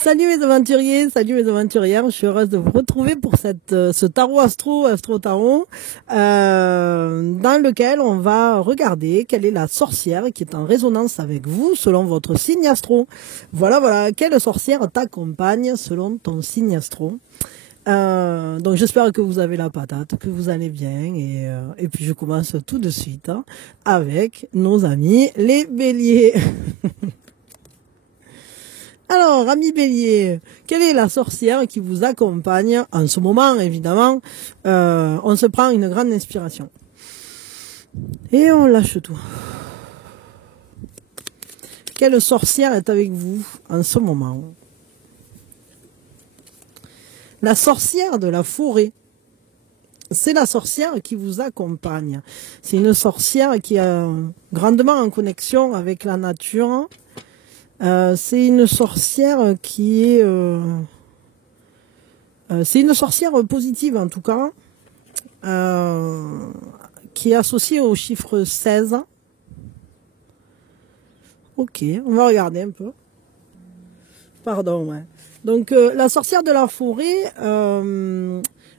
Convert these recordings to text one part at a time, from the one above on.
Salut mes aventuriers, salut mes aventurières, je suis heureuse de vous retrouver pour ce tarot astro tarot, dans lequel on va regarder quelle est la sorcière qui est en résonance avec vous selon votre signe astro. Voilà, quelle sorcière t'accompagne selon ton signe astro. Donc j'espère que vous avez la patate, que vous allez bien et puis je commence tout de suite avec nos amis les béliers. Alors, amis bélier, quelle est la sorcière qui vous accompagne en ce moment, évidemment? On se prend une grande inspiration. Et on lâche tout. Quelle sorcière est avec vous en ce moment? La sorcière de la forêt. C'est la sorcière qui vous accompagne. C'est une sorcière qui est grandement en connexion avec la nature. C'est une sorcière qui est... c'est une sorcière positive en tout cas, qui est associée au chiffre 16. Ok, on va regarder un peu. Pardon, ouais. Donc la sorcière de la forêt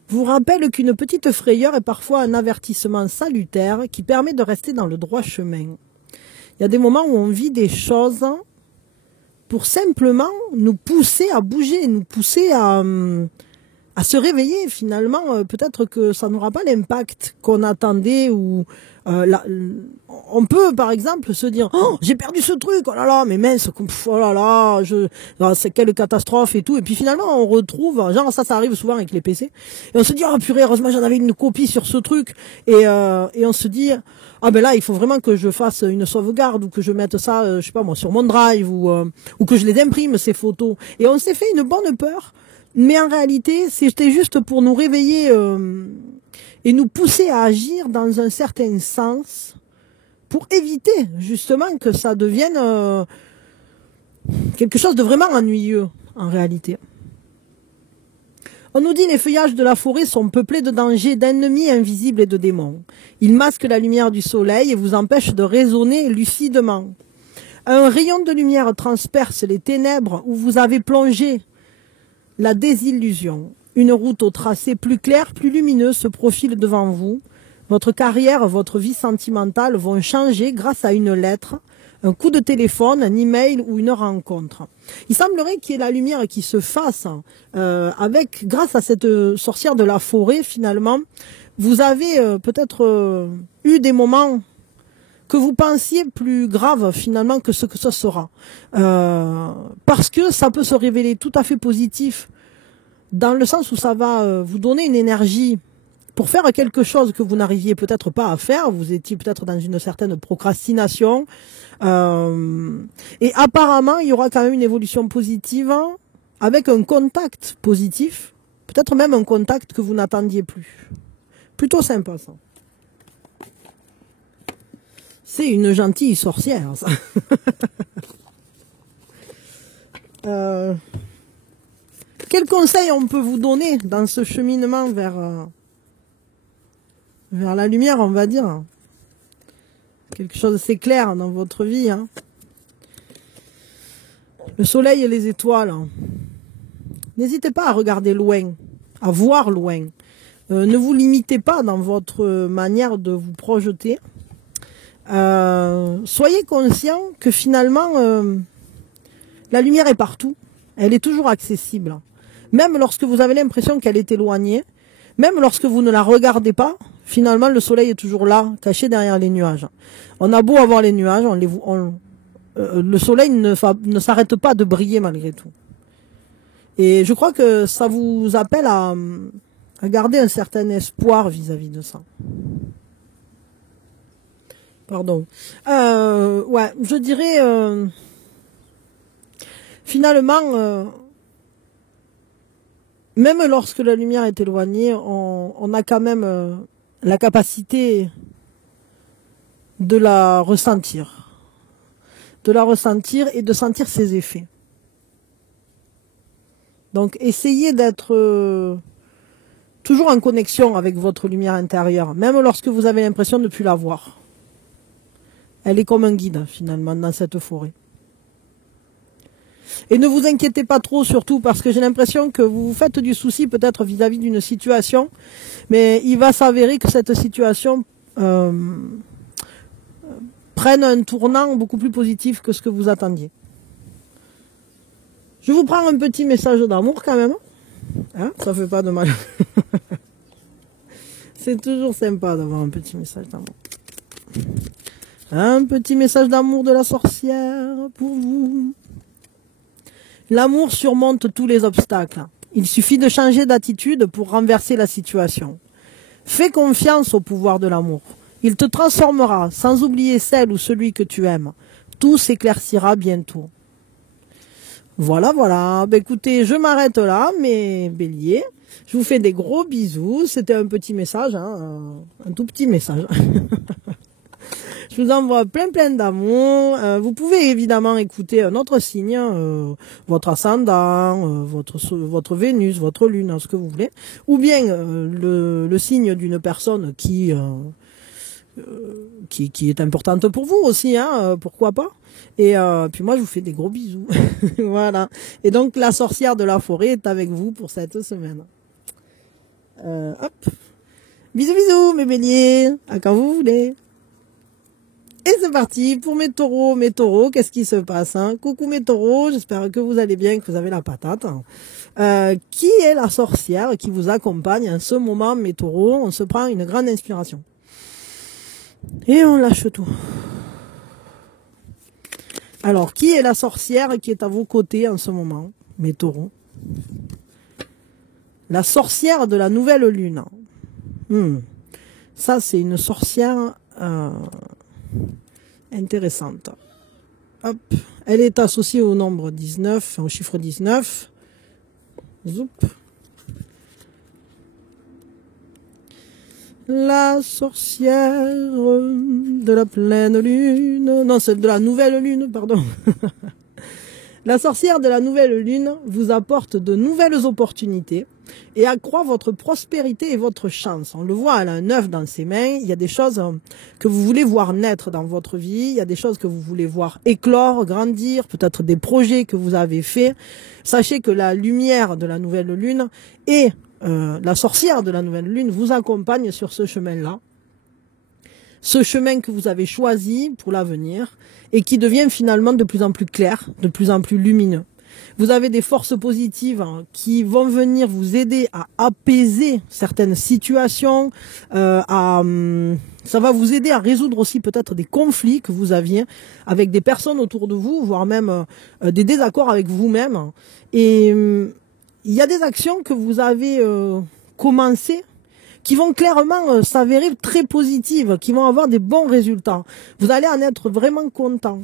vous rappelle qu'une petite frayeur est parfois un avertissement salutaire qui permet de rester dans le droit chemin. Il y a des moments où on vit des choses pour simplement nous pousser à bouger, nous pousser à se réveiller finalement. Peut-être que ça n'aura pas l'impact qu'on attendait ou on peut par exemple se dire oh j'ai perdu ce truc, oh là là mais mince, oh là là, c'est quelle catastrophe et tout, et puis finalement on retrouve, genre ça arrive souvent avec les PC, et on se dit oh purée, heureusement j'en avais une copie sur ce truc, et on se dit ah ben là il faut vraiment que je fasse une sauvegarde ou que je mette ça je sais pas moi sur mon drive ou que je les imprime ces photos, et on s'est fait une bonne peur, mais en réalité c'était juste pour nous réveiller et nous pousser à agir dans un certain sens pour éviter justement que ça devienne quelque chose de vraiment ennuyeux en réalité. On nous dit les feuillages de la forêt sont peuplés de dangers, d'ennemis invisibles et de démons. Ils masquent la lumière du soleil et vous empêchent de raisonner lucidement. Un rayon de lumière transperce les ténèbres où vous avez plongé la désillusion. Une route au tracé plus clair, plus lumineux se profile devant vous. Votre carrière, votre vie sentimentale vont changer grâce à une lettre, un coup de téléphone, un email ou une rencontre. Il semblerait qu'il y ait la lumière qui se fasse grâce à cette sorcière de la forêt. Finalement, vous avez peut-être eu des moments que vous pensiez plus graves finalement que ce que ce sera. Parce que ça peut se révéler tout à fait positif, dans le sens où ça va vous donner une énergie pour faire quelque chose que vous n'arriviez peut-être pas à faire. Vous étiez peut-être dans une certaine procrastination. Et apparemment, il y aura quand même une évolution positive avec un contact positif. Peut-être même un contact que vous n'attendiez plus. Plutôt sympa, ça. C'est une gentille sorcière, ça. Quel conseil on peut vous donner dans ce cheminement vers la lumière, on va dire? Quelque chose d'assez clair dans votre vie. Le soleil et les étoiles. N'hésitez pas à regarder loin, à voir loin. Ne vous limitez pas dans votre manière de vous projeter. Soyez conscient que finalement, la lumière est partout. Elle est toujours accessible. Même lorsque vous avez l'impression qu'elle est éloignée, même lorsque vous ne la regardez pas, finalement le soleil est toujours là, caché derrière les nuages. On a beau avoir les nuages, le soleil ne s'arrête pas de briller malgré tout. Et je crois que ça vous appelle à garder un certain espoir vis-à-vis de ça. Pardon. Ouais, je dirais finalement, même lorsque la lumière est éloignée, on a quand même la capacité de la ressentir. De la ressentir et de sentir ses effets. Donc essayez d'être toujours en connexion avec votre lumière intérieure, même lorsque vous avez l'impression de ne plus la voir. Elle est comme un guide finalement dans cette forêt. Et ne vous inquiétez pas trop, surtout parce que j'ai l'impression que vous vous faites du souci peut-être vis-à-vis d'une situation, mais il va s'avérer que cette situation prenne un tournant beaucoup plus positif que ce que vous attendiez. Je vous prends un petit message d'amour quand même. Hein, ça fait pas de mal. C'est toujours sympa d'avoir un petit message d'amour. Un petit message d'amour de la sorcière pour vous. L'amour surmonte tous les obstacles. Il suffit de changer d'attitude pour renverser la situation. Fais confiance au pouvoir de l'amour. Il te transformera, sans oublier celle ou celui que tu aimes. Tout s'éclaircira bientôt. Voilà, voilà. Ben, écoutez, je m'arrête là, mes béliers. Je vous fais des gros bisous. C'était un petit message, hein, un tout petit message. Je vous envoie plein d'amour. Vous pouvez évidemment écouter un autre signe, votre ascendant, votre Vénus, votre Lune, ce que vous voulez. Ou bien le signe d'une personne qui est importante pour vous aussi, hein, pourquoi pas. Et puis moi, je vous fais des gros bisous. Voilà. Et donc, la sorcière de la forêt est avec vous pour cette semaine. Hop. Bisous, bisous, mes béliers. À quand vous voulez. Et c'est parti pour mes taureaux. Mes taureaux, qu'est-ce qui se passe, hein? Coucou mes taureaux, j'espère que vous allez bien, que vous avez la patate. Qui est la sorcière qui vous accompagne en ce moment, mes taureaux? On se prend une grande inspiration. Et on lâche tout. Alors, qui est la sorcière qui est à vos côtés en ce moment, mes taureaux? La sorcière de la nouvelle lune. Ça, c'est une sorcière intéressante. Hop. Elle est associée au nombre 19, au chiffre 19. Zoup. La sorcière de la pleine lune. Non, c'est de la nouvelle lune, pardon. La sorcière de la nouvelle lune vous apporte de nouvelles opportunités et accroît votre prospérité et votre chance. On le voit, elle a un œuf dans ses mains. Il y a des choses que vous voulez voir naître dans votre vie. Il y a des choses que vous voulez voir éclore, grandir, peut-être des projets que vous avez faits. Sachez que la lumière de la nouvelle lune et la sorcière de la nouvelle lune vous accompagne sur ce chemin-là. Ce chemin que vous avez choisi pour l'avenir et qui devient finalement de plus en plus clair, de plus en plus lumineux. Vous avez des forces positives qui vont venir vous aider à apaiser certaines situations, ça va vous aider à résoudre aussi peut-être des conflits que vous aviez avec des personnes autour de vous, voire même des désaccords avec vous-même. Et il y a des actions que vous avez commencées qui vont clairement s'avérer très positives, qui vont avoir des bons résultats. Vous allez en être vraiment content.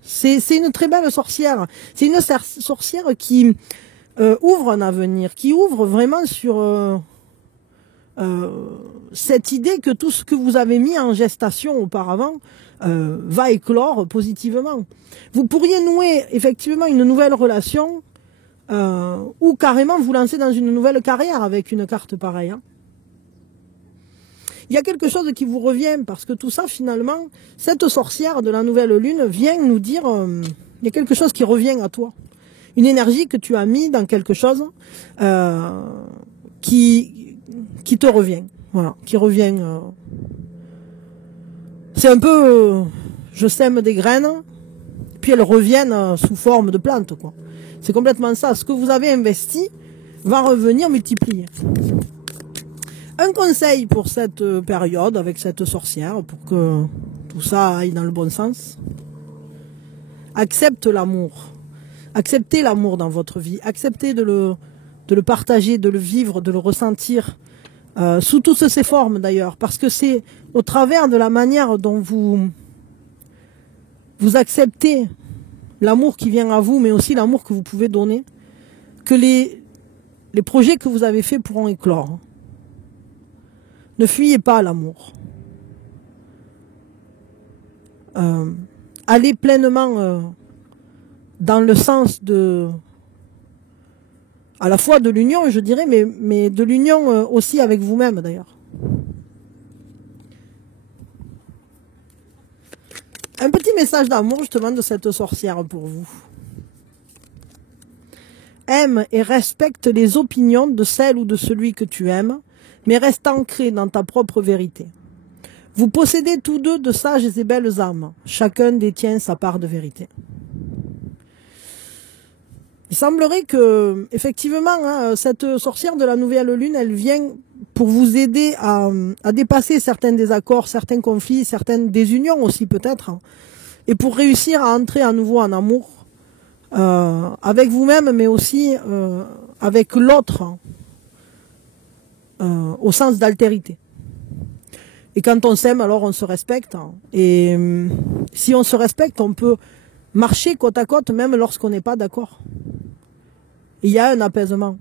C'est une très belle sorcière. C'est une sorcière qui ouvre un avenir, qui ouvre vraiment sur cette idée que tout ce que vous avez mis en gestation auparavant va éclore positivement. Vous pourriez nouer effectivement une nouvelle relation ou carrément vous lancer dans une nouvelle carrière avec une carte pareille. Hein. Il y a quelque chose qui vous revient, parce que tout ça, finalement, cette sorcière de la nouvelle lune vient nous dire, il y a quelque chose qui revient à toi. Une énergie que tu as mis dans quelque chose qui te revient. Voilà, qui revient. C'est un peu, je sème des graines, puis elles reviennent sous forme de plantes, quoi. C'est complètement ça. Ce que vous avez investi va revenir multiplier. Un conseil pour cette période avec cette sorcière, pour que tout ça aille dans le bon sens. Accepte l'amour. Acceptez l'amour dans votre vie. Acceptez de le partager, de le vivre, de le ressentir. Sous toutes ses formes d'ailleurs. Parce que c'est au travers de la manière dont vous acceptez l'amour qui vient à vous, mais aussi l'amour que vous pouvez donner, que les projets que vous avez faits pourront éclore. Ne fuyez pas l'amour. Allez pleinement dans le sens à la fois de l'union, je dirais, mais de l'union aussi avec vous-même d'ailleurs. Un petit message d'amour justement de cette sorcière pour vous. aime et respecte les opinions de celle ou de celui que tu aimes, mais reste ancré dans ta propre vérité. Vous possédez tous deux de sages et belles âmes. Chacun détient sa part de vérité. Il semblerait que, effectivement, hein, cette sorcière de la nouvelle lune, elle vient pour vous aider à dépasser certains désaccords, certains conflits, certaines désunions aussi peut-être, hein, et pour réussir à entrer à nouveau en amour avec vous-même, mais aussi avec l'autre, au sens d'altérité. Et quand on s'aime, alors on se respecte. Hein, et si on se respecte, on peut marcher côte à côte, même lorsqu'on n'est pas d'accord. Il y a un apaisement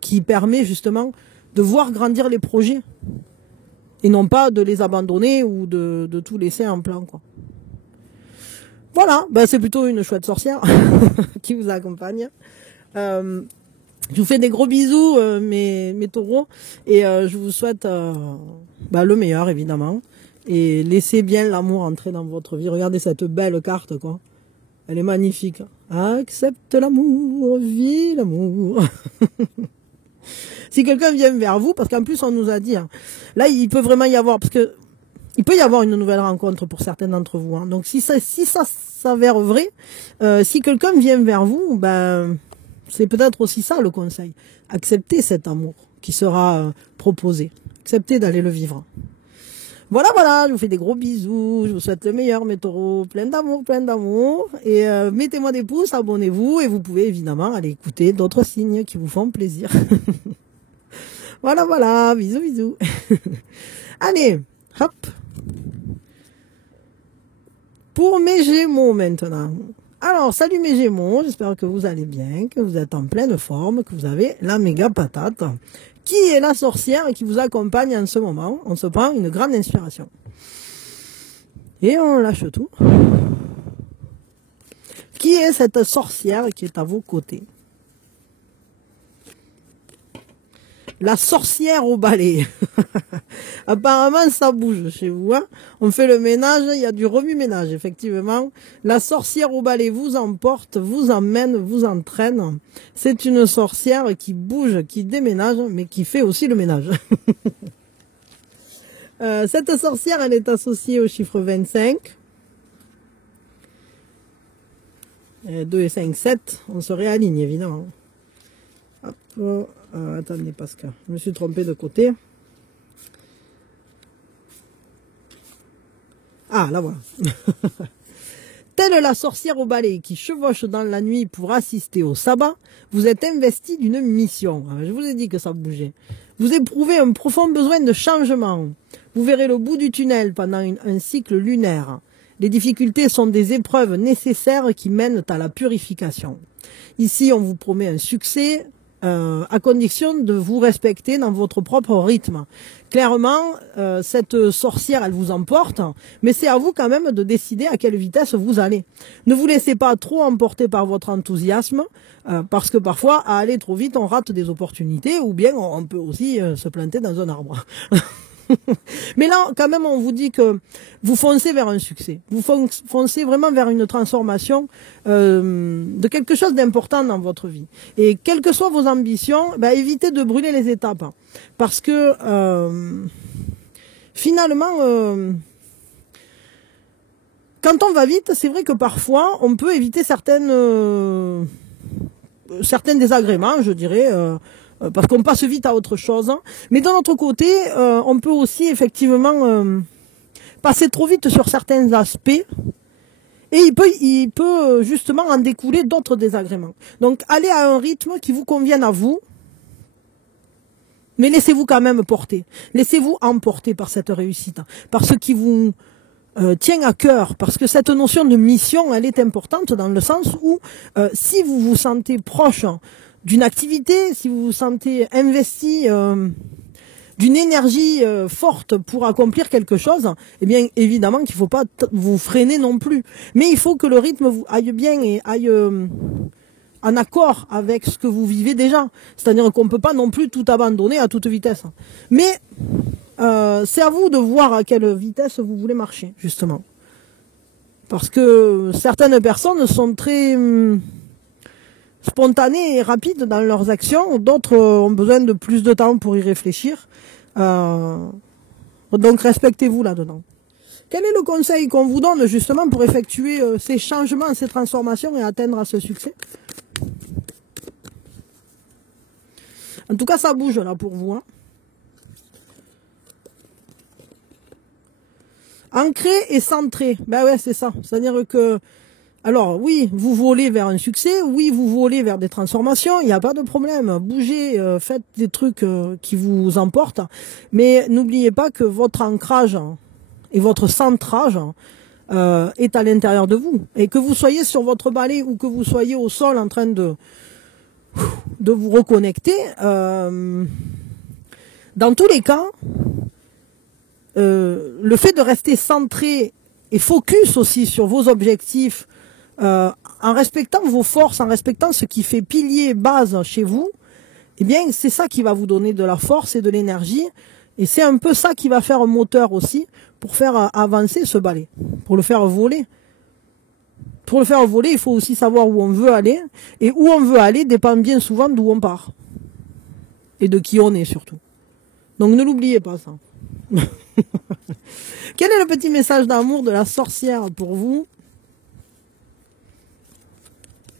qui permet justement de voir grandir les projets et non pas de les abandonner ou de tout laisser en plan, quoi. Voilà, ben c'est plutôt une chouette sorcière qui vous accompagne. Je vous fais des gros bisous, mes taureaux, et je vous souhaite le meilleur, évidemment. Et laissez bien l'amour entrer dans votre vie. Regardez cette belle carte, quoi. Elle est magnifique. Accepte l'amour, vis l'amour. Si quelqu'un vient vers vous, parce qu'en plus on nous a dit, hein, là il peut vraiment y avoir, parce que il peut y avoir une nouvelle rencontre pour certains d'entre vous. Hein. Donc si ça s'avère vrai, si quelqu'un vient vers vous, ben c'est peut-être aussi ça le conseil. Acceptez cet amour qui sera proposé. Acceptez d'aller le vivre. Voilà, je vous fais des gros bisous, je vous souhaite le meilleur, mes taureaux, plein d'amour, et mettez-moi des pouces, abonnez-vous, et vous pouvez évidemment aller écouter d'autres signes qui vous font plaisir. Voilà, bisous. Allez, hop. Pour mes Gémeaux maintenant. Alors, salut mes Gémeaux, j'espère que vous allez bien, que vous êtes en pleine forme, que vous avez la méga patate. Qui est la sorcière qui vous accompagne en ce moment? On se prend une grande inspiration. Et on lâche tout. Qui est cette sorcière qui est à vos côtés? La sorcière au balai. Apparemment, ça bouge chez vous. Hein, on fait le ménage, il y a du remue-ménage, effectivement. La sorcière au balai vous emporte, vous emmène, vous entraîne. C'est une sorcière qui bouge, qui déménage, mais qui fait aussi le ménage. Cette sorcière, elle est associée au chiffre 25. 2 et 5, 7. On se réaligne, évidemment. Hop. Attendez, Pascal, je me suis trompé de côté. Ah, là voilà. Telle la sorcière au balai qui chevauche dans la nuit pour assister au sabbat, vous êtes investi d'une mission. Je vous ai dit que ça bougeait. Vous éprouvez un profond besoin de changement. Vous verrez le bout du tunnel pendant un cycle lunaire. Les difficultés sont des épreuves nécessaires qui mènent à la purification. Ici, on vous promet un succès, à condition de vous respecter dans votre propre rythme. Clairement, cette sorcière, elle vous emporte, mais c'est à vous quand même de décider à quelle vitesse vous allez. Ne vous laissez pas trop emporter par votre enthousiasme, parce que parfois, à aller trop vite, on rate des opportunités, ou bien on peut aussi se planter dans un arbre. Mais là, quand même, on vous dit que vous foncez vers un succès. Vous foncez vraiment vers une transformation de quelque chose d'important dans votre vie. Et quelles que soient vos ambitions, évitez de brûler les étapes. Parce que finalement, quand on va vite, c'est vrai que parfois, on peut éviter certains désagréments, je dirais, parce qu'on passe vite à autre chose. Mais d'un autre côté, on peut aussi effectivement passer trop vite sur certains aspects, et il peut justement en découler d'autres désagréments. Donc allez à un rythme qui vous convienne à vous, mais laissez-vous quand même porter. Laissez-vous emporter par cette réussite, par ce qui vous tient à cœur, parce que cette notion de mission, elle est importante dans le sens où si vous vous sentez proche d'une activité, si vous vous sentez investi d'une énergie forte pour accomplir quelque chose, eh bien évidemment qu'il ne faut pas vous freiner non plus. Mais il faut que le rythme vous aille bien et aille en accord avec ce que vous vivez déjà. C'est-à-dire qu'on ne peut pas non plus tout abandonner à toute vitesse. Mais c'est à vous de voir à quelle vitesse vous voulez marcher, justement. Parce que certaines personnes sont très spontanés et rapides dans leurs actions. D'autres ont besoin de plus de temps pour y réfléchir. Donc respectez-vous là-dedans. Quel est le conseil qu'on vous donne justement pour effectuer ces changements, ces transformations et atteindre à ce succès? En tout cas, ça bouge là pour vous. Hein. Ancré et centré. Ben ouais, c'est ça. C'est-à-dire que, alors oui, vous volez vers un succès, oui, vous volez vers des transformations, il n'y a pas de problème. Bougez, faites des trucs qui vous emportent. Mais n'oubliez pas que votre ancrage et votre centrage est à l'intérieur de vous. Et que vous soyez sur votre balai ou que vous soyez au sol en train de vous reconnecter, dans tous les cas, le fait de rester centré et focus aussi sur vos objectifs, en respectant vos forces, en respectant ce qui fait pilier, base chez vous, eh bien c'est ça qui va vous donner de la force et de l'énergie. Et c'est un peu ça qui va faire un moteur aussi pour faire avancer ce balai, pour le faire voler. Pour le faire voler, il faut aussi savoir où on veut aller. Et où on veut aller dépend bien souvent d'où on part. Et de qui on est surtout. Donc ne l'oubliez pas ça. Quel est le petit message d'amour de la sorcière pour vous?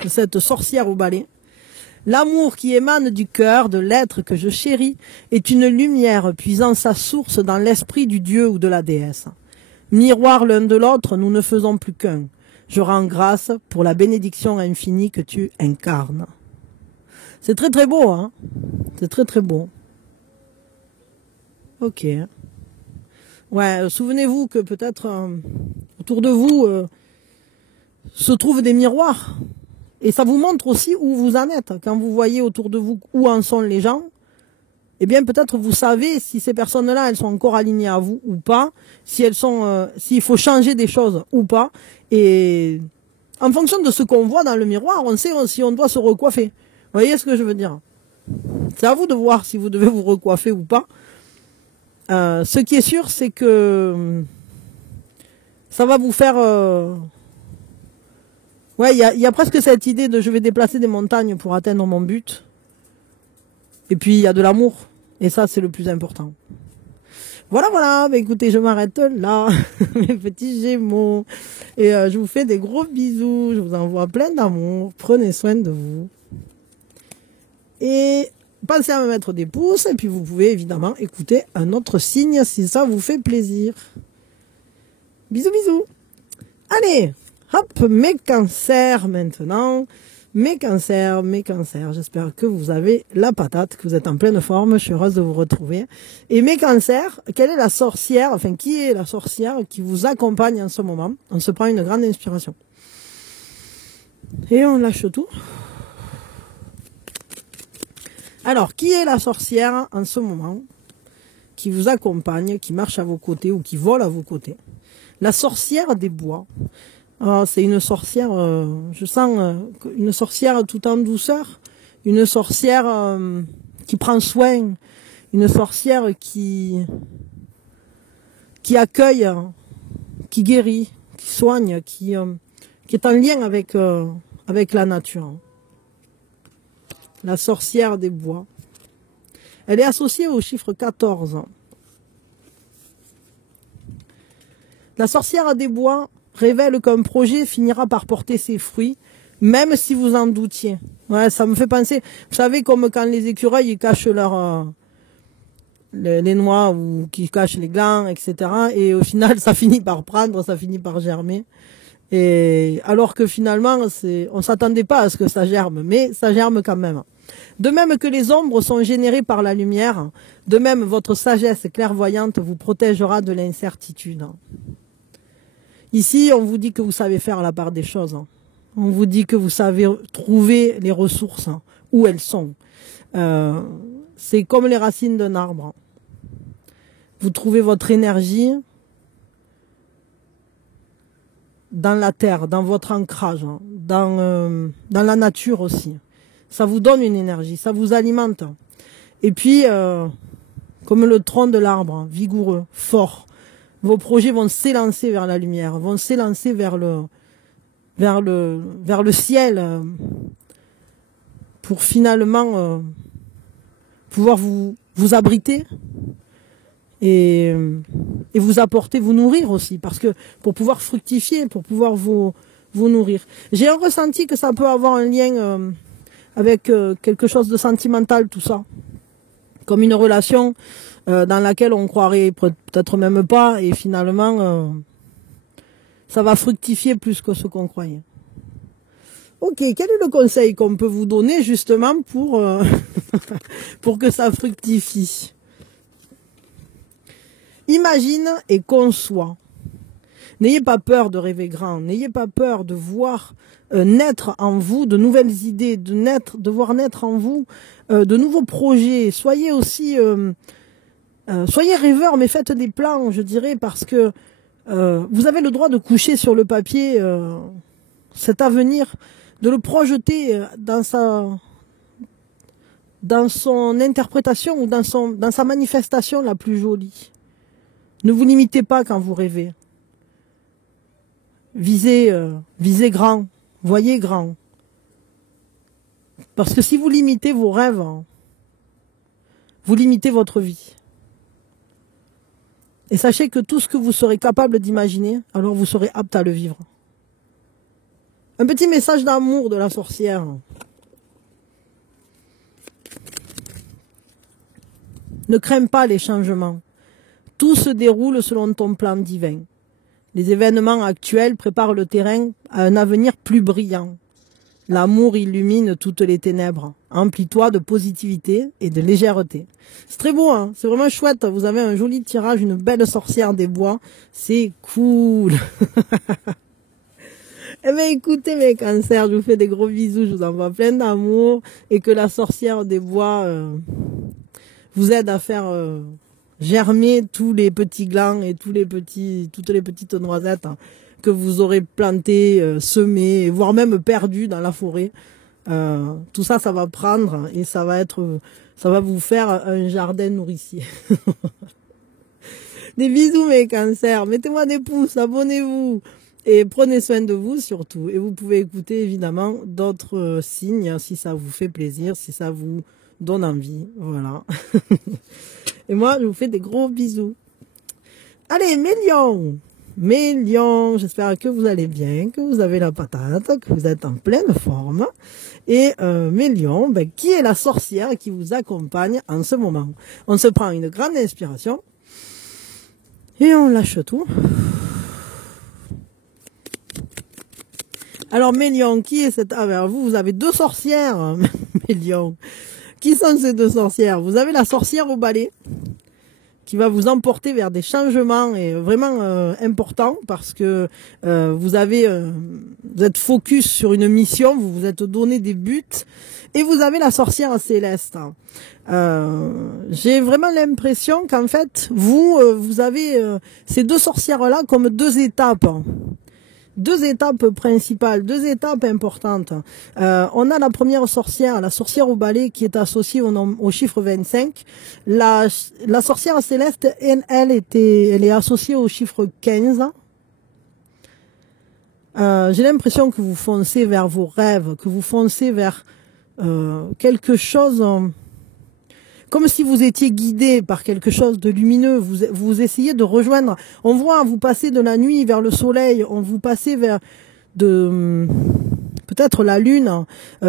Cette sorcière au balai. L'amour qui émane du cœur de l'être que je chéris est une lumière puisant sa source dans l'esprit du dieu ou de la déesse. Miroir l'un de l'autre, nous ne faisons plus qu'un. Je rends grâce pour la bénédiction infinie que tu incarnes. C'est très très beau, hein? C'est très très beau. Ok. Ouais, souvenez-vous que peut-être autour de vous se trouvent des miroirs. Et ça vous montre aussi où vous en êtes. Quand vous voyez autour de vous où en sont les gens, eh bien peut-être vous savez si ces personnes-là, elles sont encore alignées à vous ou pas, si elles sont, s'il faut changer des choses ou pas. Et en fonction de ce qu'on voit dans le miroir, on sait si on doit se recoiffer. Vous voyez ce que je veux dire? C'est à vous de voir si vous devez vous recoiffer ou pas. Ce qui est sûr, c'est que ça va vous faire... Ouais, il y a presque cette idée de je vais déplacer des montagnes pour atteindre mon but. Et puis il y a de l'amour. Et ça, c'est le plus important. Voilà, voilà. Bah, écoutez, je m'arrête là, mes petits gémeaux. Et je vous fais des gros bisous. Je vous envoie plein d'amour. Prenez soin de vous. Et pensez à me mettre des pouces. Et puis vous pouvez évidemment écouter un autre signe si ça vous fait plaisir. Bisous, bisous. Allez, hop, mes cancers maintenant. Mes cancers, j'espère que vous avez la patate, que vous êtes en pleine forme, je suis heureuse de vous retrouver. Et mes cancers, quelle est la sorcière, enfin qui est la sorcière qui vous accompagne en ce moment? On se prend une grande inspiration. Et on lâche tout. Alors, qui est la sorcière en ce moment qui vous accompagne, qui marche à vos côtés ou qui vole à vos côtés? La sorcière des bois. Oh, c'est une sorcière, je sens une sorcière tout en douceur, une sorcière qui prend soin, une sorcière qui accueille, qui guérit, qui soigne, qui est en lien avec la nature. La sorcière des bois. Elle est associée au chiffre 14. La sorcière des bois révèle qu'un projet finira par porter ses fruits, même si vous en doutiez. Ouais, ça me fait penser, vous savez, comme quand les écureuils ils cachent les noix ou qui cachent les glands, etc. Et au final, ça finit par prendre, ça finit par germer. Et alors que finalement, on s'attendait pas à ce que ça germe, mais ça germe quand même. De même que les ombres sont générées par la lumière, de même votre sagesse clairvoyante vous protégera de l'incertitude. Ici, on vous dit que vous savez faire la part des choses. On vous dit que vous savez trouver les ressources où elles sont. C'est comme les racines d'un arbre. Vous trouvez votre énergie dans la terre, dans votre ancrage, dans la nature aussi. Ça vous donne une énergie, ça vous alimente. Et puis, comme le tronc de l'arbre, vigoureux, fort, vos projets vont s'élancer vers la lumière, vont s'élancer vers le ciel, pour finalement pouvoir vous abriter et vous apporter, vous nourrir aussi, parce que pour pouvoir fructifier, pour pouvoir vous nourrir. J'ai un ressenti que ça peut avoir un lien avec quelque chose de sentimental, tout ça. Comme une relation dans laquelle on croirait peut-être même pas, et finalement, ça va fructifier plus que ce qu'on croyait. Ok, quel est le conseil qu'on peut vous donner justement pour, pour que ça fructifie? Imagine et conçois. N'ayez pas peur de rêver grand, n'ayez pas peur de voir naître en vous de nouvelles idées, de voir naître en vous de nouveaux projets. Soyez aussi, soyez rêveurs, mais faites des plans, je dirais, parce que vous avez le droit de coucher sur le papier cet avenir, de le projeter dans son interprétation ou dans sa manifestation la plus jolie. Ne vous limitez pas quand vous rêvez. Visez grand, voyez grand. Parce que si vous limitez vos rêves, vous limitez votre vie. Et sachez que tout ce que vous serez capable d'imaginer, alors vous serez apte à le vivre. Un petit message d'amour de la sorcière. Ne crains pas les changements. Tout se déroule selon ton plan divin. Les événements actuels préparent le terrain à un avenir plus brillant. L'amour illumine toutes les ténèbres. Emplis-toi de positivité et de légèreté. C'est très beau, hein, c'est vraiment chouette. Vous avez un joli tirage, une belle sorcière des bois. C'est cool. Eh bien, écoutez mes cancers, je vous fais des gros bisous, je vous envoie plein d'amour et que la sorcière des bois vous aide à faire germer tous les petits glands et toutes les petites noisettes que vous aurez plantées, semées, voire même perdues dans la forêt. Tout ça, ça va prendre et ça va vous faire un jardin nourricier. Des bisous mes cancers, mettez-moi des pouces, abonnez-vous. Et prenez soin de vous surtout. Et vous pouvez écouter évidemment d'autres signes si ça vous fait plaisir, si ça vous donne envie. Voilà. Et moi, je vous fais des gros bisous. Allez, mes lions! Mes lions, j'espère que vous allez bien, que vous avez la patate, que vous êtes en pleine forme. Et mes lions, ben, qui est la sorcière qui vous accompagne en ce moment? On se prend une grande inspiration. Et on lâche tout. Alors, mes lions, qui est cette... Ah ben, vous avez deux sorcières, mes lions. Qui sont ces deux sorcières? Vous avez la sorcière au balai, qui va vous emporter vers des changements et vraiment importants, parce que vous êtes focus sur une mission, vous vous êtes donné des buts, et vous avez la sorcière céleste. J'ai vraiment l'impression qu'en fait, vous avez ces deux sorcières-là comme deux étapes. Deux étapes principales, deux étapes importantes. On a la première sorcière, la sorcière au balai, qui est associée au chiffre 25. La sorcière céleste, elle est associée au chiffre 15. J'ai l'impression que vous foncez vers vos rêves, que vous foncez vers quelque chose... comme si vous étiez guidé par quelque chose de lumineux, vous essayez de rejoindre, on voit, vous passez de la nuit vers le soleil, vous passez vers peut-être la lune,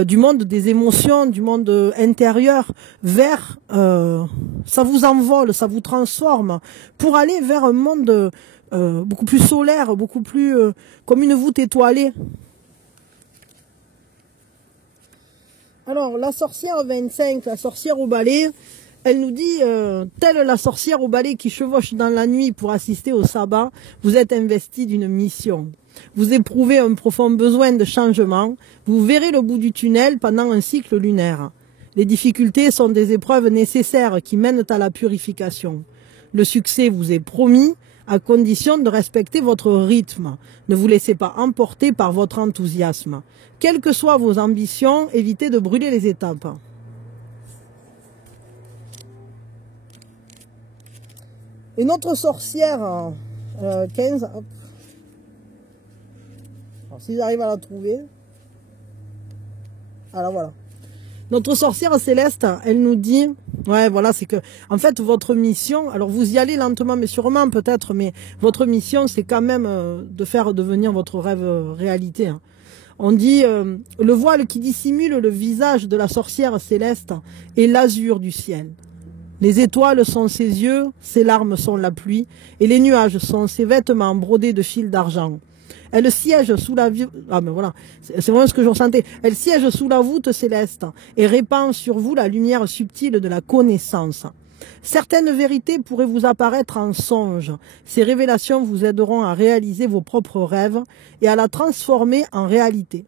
du monde des émotions, du monde intérieur, vers, ça vous envole, ça vous transforme, pour aller vers un monde beaucoup plus solaire, beaucoup plus comme une voûte étoilée. Alors, la sorcière 25, la sorcière au balai, elle nous dit, telle la sorcière au balai qui chevauche dans la nuit pour assister au sabbat, vous êtes investi d'une mission. Vous éprouvez un profond besoin de changement, vous verrez le bout du tunnel pendant un cycle lunaire. Les difficultés sont des épreuves nécessaires qui mènent à la purification. Le succès vous est promis, à condition de respecter votre rythme. Ne vous laissez pas emporter par votre enthousiasme. Quelles que soient vos ambitions, évitez de brûler les étapes. Une autre sorcière, 15, hop. Alors, si j'arrive à la trouver. Alors voilà. Notre sorcière céleste, elle nous dit, ouais, voilà, c'est que, en fait, votre mission, alors vous y allez lentement, mais sûrement peut-être, mais votre mission, c'est quand même de faire devenir votre rêve réalité. Hein. On dit, le voile qui dissimule le visage de la sorcière céleste est l'azur du ciel. Les étoiles sont ses yeux, ses larmes sont la pluie, et les nuages sont ses vêtements brodés de fils d'argent. Elle siège sous la... Ah ben voilà, c'est vraiment ce que je ressentais. Elle siège sous la voûte céleste et répand sur vous la lumière subtile de la connaissance. Certaines vérités pourraient vous apparaître en songe. Ces révélations vous aideront à réaliser vos propres rêves et à la transformer en réalité.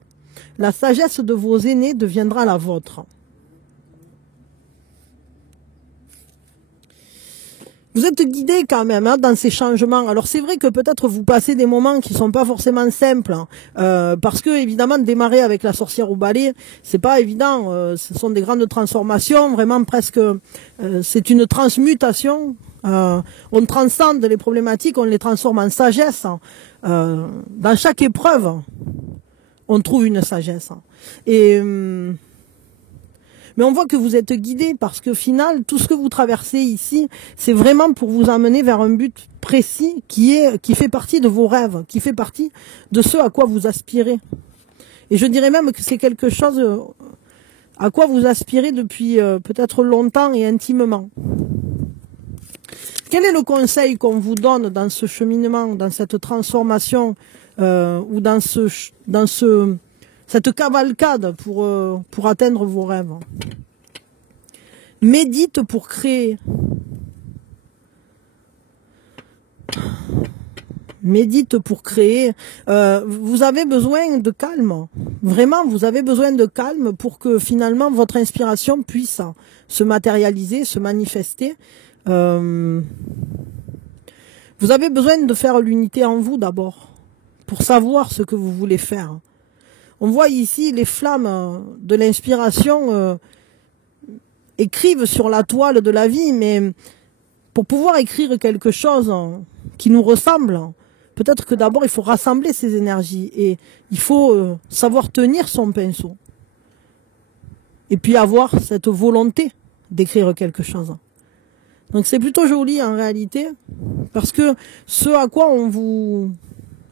La sagesse de vos aînés deviendra la vôtre. Vous êtes guidé quand même hein, dans ces changements. Alors c'est vrai que peut-être vous passez des moments qui sont pas forcément simples, hein, parce que évidemment démarrer avec la sorcière au balai, c'est pas évident. Ce sont des grandes transformations, vraiment presque. C'est une transmutation. On transcende les problématiques, on les transforme en sagesse. Dans chaque épreuve, on trouve une sagesse. Et mais on voit que vous êtes guidé parce que, au final, tout ce que vous traversez ici, c'est vraiment pour vous amener vers un but précis qui fait partie de vos rêves, qui fait partie de ce à quoi vous aspirez. Et je dirais même que c'est quelque chose à quoi vous aspirez depuis peut-être longtemps et intimement. Quel est le conseil qu'on vous donne dans ce cheminement, dans cette transformation ou dans cette cavalcade pour atteindre vos rêves? Médite pour créer. Médite pour créer. Vous avez besoin de calme. Vraiment, vous avez besoin de calme pour que finalement votre inspiration puisse se matérialiser, se manifester. Vous avez besoin de faire l'unité en vous d'abord, pour savoir ce que vous voulez faire. On voit ici les flammes de l'inspiration écrivent sur la toile de la vie, mais pour pouvoir écrire quelque chose qui nous ressemble, peut-être que d'abord il faut rassembler ces énergies et il faut savoir tenir son pinceau. Et puis avoir cette volonté d'écrire quelque chose. Donc c'est plutôt joli en réalité, parce que ce à quoi on vous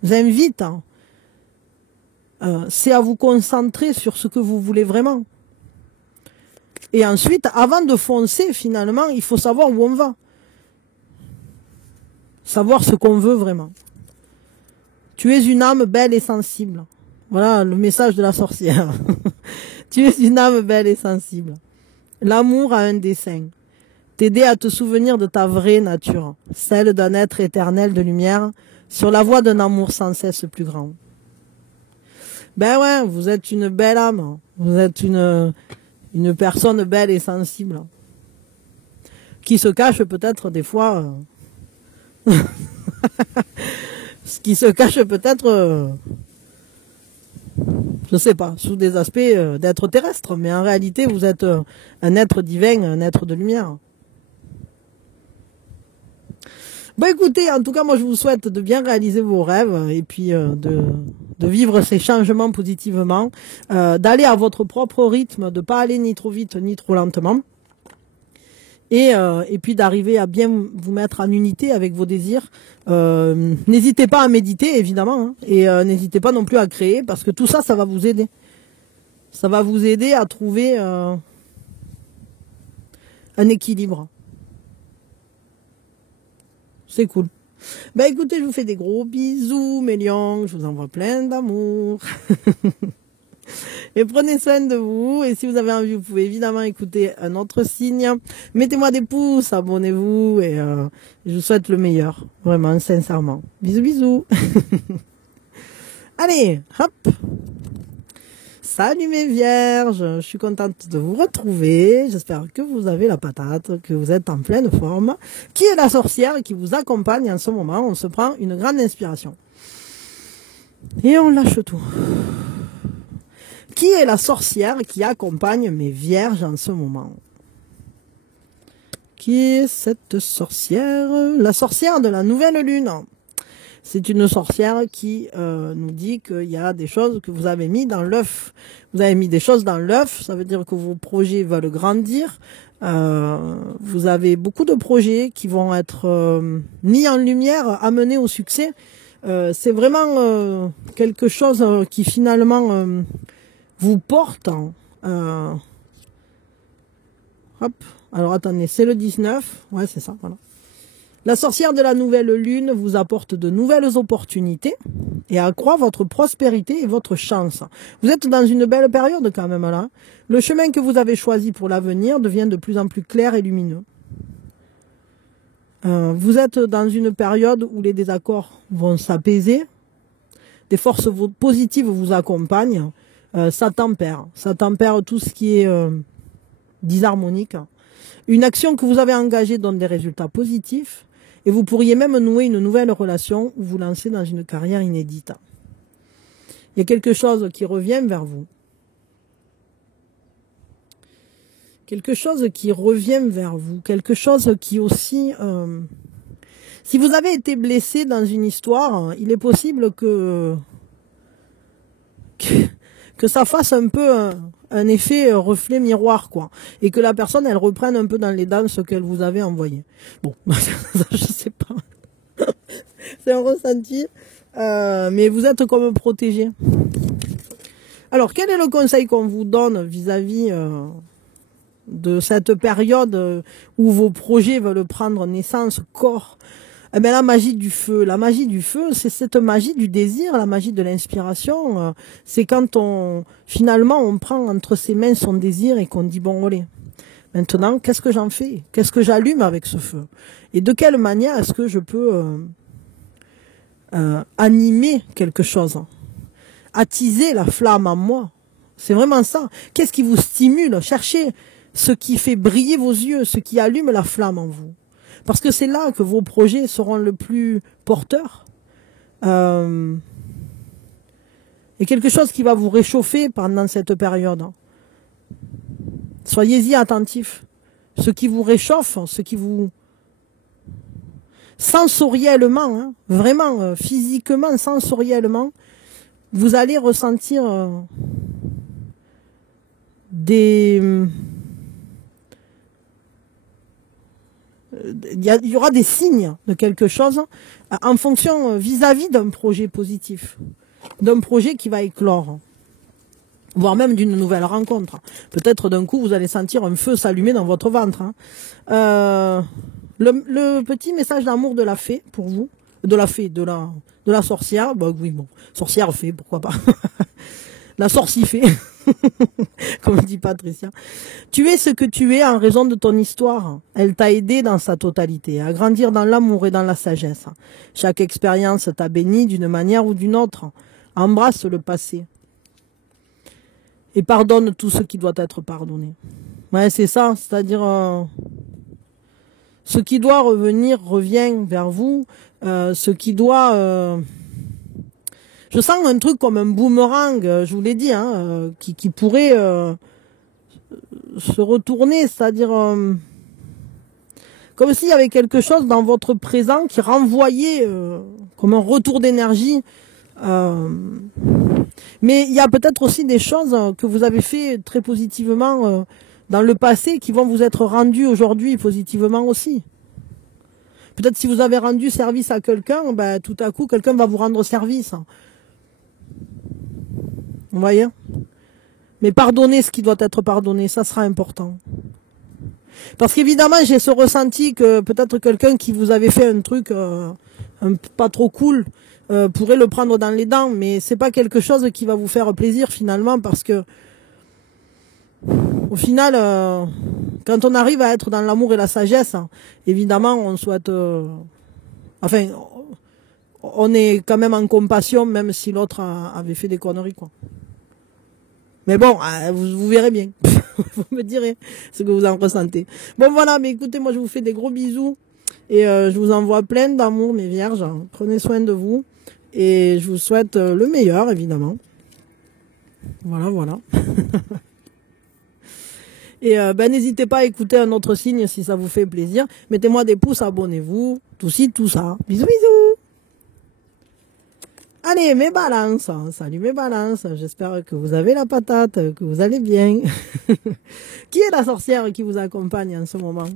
invite, c'est à vous concentrer sur ce que vous voulez vraiment. Et ensuite, avant de foncer, finalement, il faut savoir où on va. Savoir ce qu'on veut vraiment. Tu es une âme belle et sensible. Voilà le message de la sorcière. Tu es une âme belle et sensible. L'amour a un dessein. T'aider à te souvenir de ta vraie nature, celle d'un être éternel de lumière, sur la voie d'un amour sans cesse plus grand. Ben ouais, vous êtes une belle âme. Vous êtes une personne belle et sensible. Qui se cache peut-être des fois... ce qui se cache peut-être... je sais pas, sous des aspects d'être terrestre. Mais en réalité, vous êtes un être divin, un être de lumière. Bon écoutez, en tout cas moi je vous souhaite de bien réaliser vos rêves et puis de vivre ces changements positivement, d'aller à votre propre rythme, de pas aller ni trop vite ni trop lentement, et puis d'arriver à bien vous mettre en unité avec vos désirs. N'hésitez pas à méditer évidemment, hein, et n'hésitez pas non plus à créer, parce que tout ça, ça va vous aider. Ça va vous aider à trouver un équilibre. C'est cool. Ben écoutez, je vous fais des gros bisous, mes lions. Je vous envoie plein d'amour. Et prenez soin de vous. Et si vous avez envie, vous pouvez évidemment écouter un autre signe. Mettez-moi des pouces, abonnez-vous. Et je vous souhaite le meilleur. Vraiment, sincèrement. Bisous, bisous. Allez, hop. Salut mes vierges, je suis contente de vous retrouver, j'espère que vous avez la patate, que vous êtes en pleine forme. Qui est la sorcière qui vous accompagne en ce moment? On se prend une grande inspiration. Et on lâche tout. Qui est la sorcière qui accompagne mes vierges en ce moment? Qui est cette sorcière? La sorcière de la nouvelle lune. C'est une sorcière qui nous dit qu'il y a des choses que vous avez mis dans l'œuf. Vous avez mis des choses dans l'œuf, ça veut dire que vos projets veulent grandir. Vous avez beaucoup de projets qui vont être mis en lumière, amenés au succès. C'est vraiment quelque chose qui finalement vous porte. Hop. Alors attendez, c'est le 19. Ouais, c'est ça, voilà. La sorcière de la nouvelle lune vous apporte de nouvelles opportunités et accroît votre prospérité et votre chance. Vous êtes dans une belle période quand même là. Le chemin que vous avez choisi pour l'avenir devient de plus en plus clair et lumineux. Vous êtes dans une période où les désaccords vont s'apaiser. Des forces positives vous accompagnent. Ça tempère tout ce qui est disharmonique. Une action que vous avez engagée donne des résultats positifs. Et vous pourriez même nouer une nouvelle relation ou vous lancer dans une carrière inédite. Il y a quelque chose qui revient vers vous. Quelque chose qui revient vers vous. Quelque chose qui aussi... si vous avez été blessé dans une histoire, il est possible que ça fasse un peu un effet reflet miroir, quoi. Et que la personne, elle reprenne un peu dans les dents ce qu'elle vous avait envoyé. Bon, je sais pas. C'est un ressenti. Mais vous êtes comme protégé. Alors, quel est le conseil qu'on vous donne vis-à-vis de cette période où vos projets veulent prendre naissance, corps? Eh bien, la magie du feu, c'est cette magie du désir, la magie de l'inspiration. C'est quand finalement, on prend entre ses mains son désir et qu'on dit bon, allez. Maintenant, qu'est-ce que j'en fais? Qu'est-ce que j'allume avec ce feu? Et de quelle manière est-ce que je peux animer quelque chose? Attiser la flamme en moi. C'est vraiment ça. Qu'est-ce qui vous stimule? Cherchez ce qui fait briller vos yeux, ce qui allume la flamme en vous. Parce que c'est là que vos projets seront le plus porteurs. Et quelque chose qui va vous réchauffer pendant cette période. Soyez-y attentifs. Ce qui vous réchauffe, ce qui vous... Sensoriellement, hein, vraiment, physiquement, sensoriellement, vous allez ressentir il y aura des signes de quelque chose en fonction vis-à-vis d'un projet positif, d'un projet qui va éclore, voire même d'une nouvelle rencontre. Peut-être d'un coup vous allez sentir un feu s'allumer dans votre ventre. Hein. Le petit message d'amour de la fée pour vous, de la sorcière, bah oui bon, sorcière fée, pourquoi pas. La sorcifée, comme dit Patricia. Tu es ce que tu es en raison de ton histoire. Elle t'a aidé dans sa totalité, à grandir dans l'amour et dans la sagesse. Chaque expérience t'a béni d'une manière ou d'une autre. Embrasse le passé. Et pardonne tout ce qui doit être pardonné. Ouais, c'est ça, c'est-à-dire... ce qui doit revenir revient vers vous. Ce qui doit... Je sens un truc comme un boomerang, je vous l'ai dit, hein, qui pourrait se retourner, c'est-à-dire comme s'il y avait quelque chose dans votre présent qui renvoyait comme un retour d'énergie. Mais il y a peut-être aussi des choses que vous avez fait très positivement dans le passé qui vont vous être rendues aujourd'hui positivement aussi. Peut-être si vous avez rendu service à quelqu'un, ben, tout à coup, quelqu'un va vous rendre service. Vous voyez? Mais pardonnez ce qui doit être pardonné, ça sera important. Parce qu'évidemment, j'ai ce ressenti que peut-être quelqu'un qui vous avait fait un truc pas trop cool pourrait le prendre dans les dents, mais c'est pas quelque chose qui va vous faire plaisir finalement, parce que au final, quand on arrive à être dans l'amour et la sagesse, évidemment, on souhaite... enfin, on est quand même en compassion, même si l'autre avait fait des conneries, quoi. Mais bon, vous verrez bien. Vous me direz ce que vous en ressentez. Bon, voilà, mais écoutez, moi, je vous fais des gros bisous. Et je vous envoie plein d'amour, mes vierges. Prenez soin de vous. Et je vous souhaite le meilleur, évidemment. Voilà, voilà. Et ben, n'hésitez pas à écouter un autre signe si ça vous fait plaisir. Mettez-moi des pouces, abonnez-vous. Tout ci, tout ça. Bisous, bisous. Allez, mes balances, salut mes balances, j'espère que vous avez la patate, que vous allez bien. Qui est la sorcière qui vous accompagne en ce moment?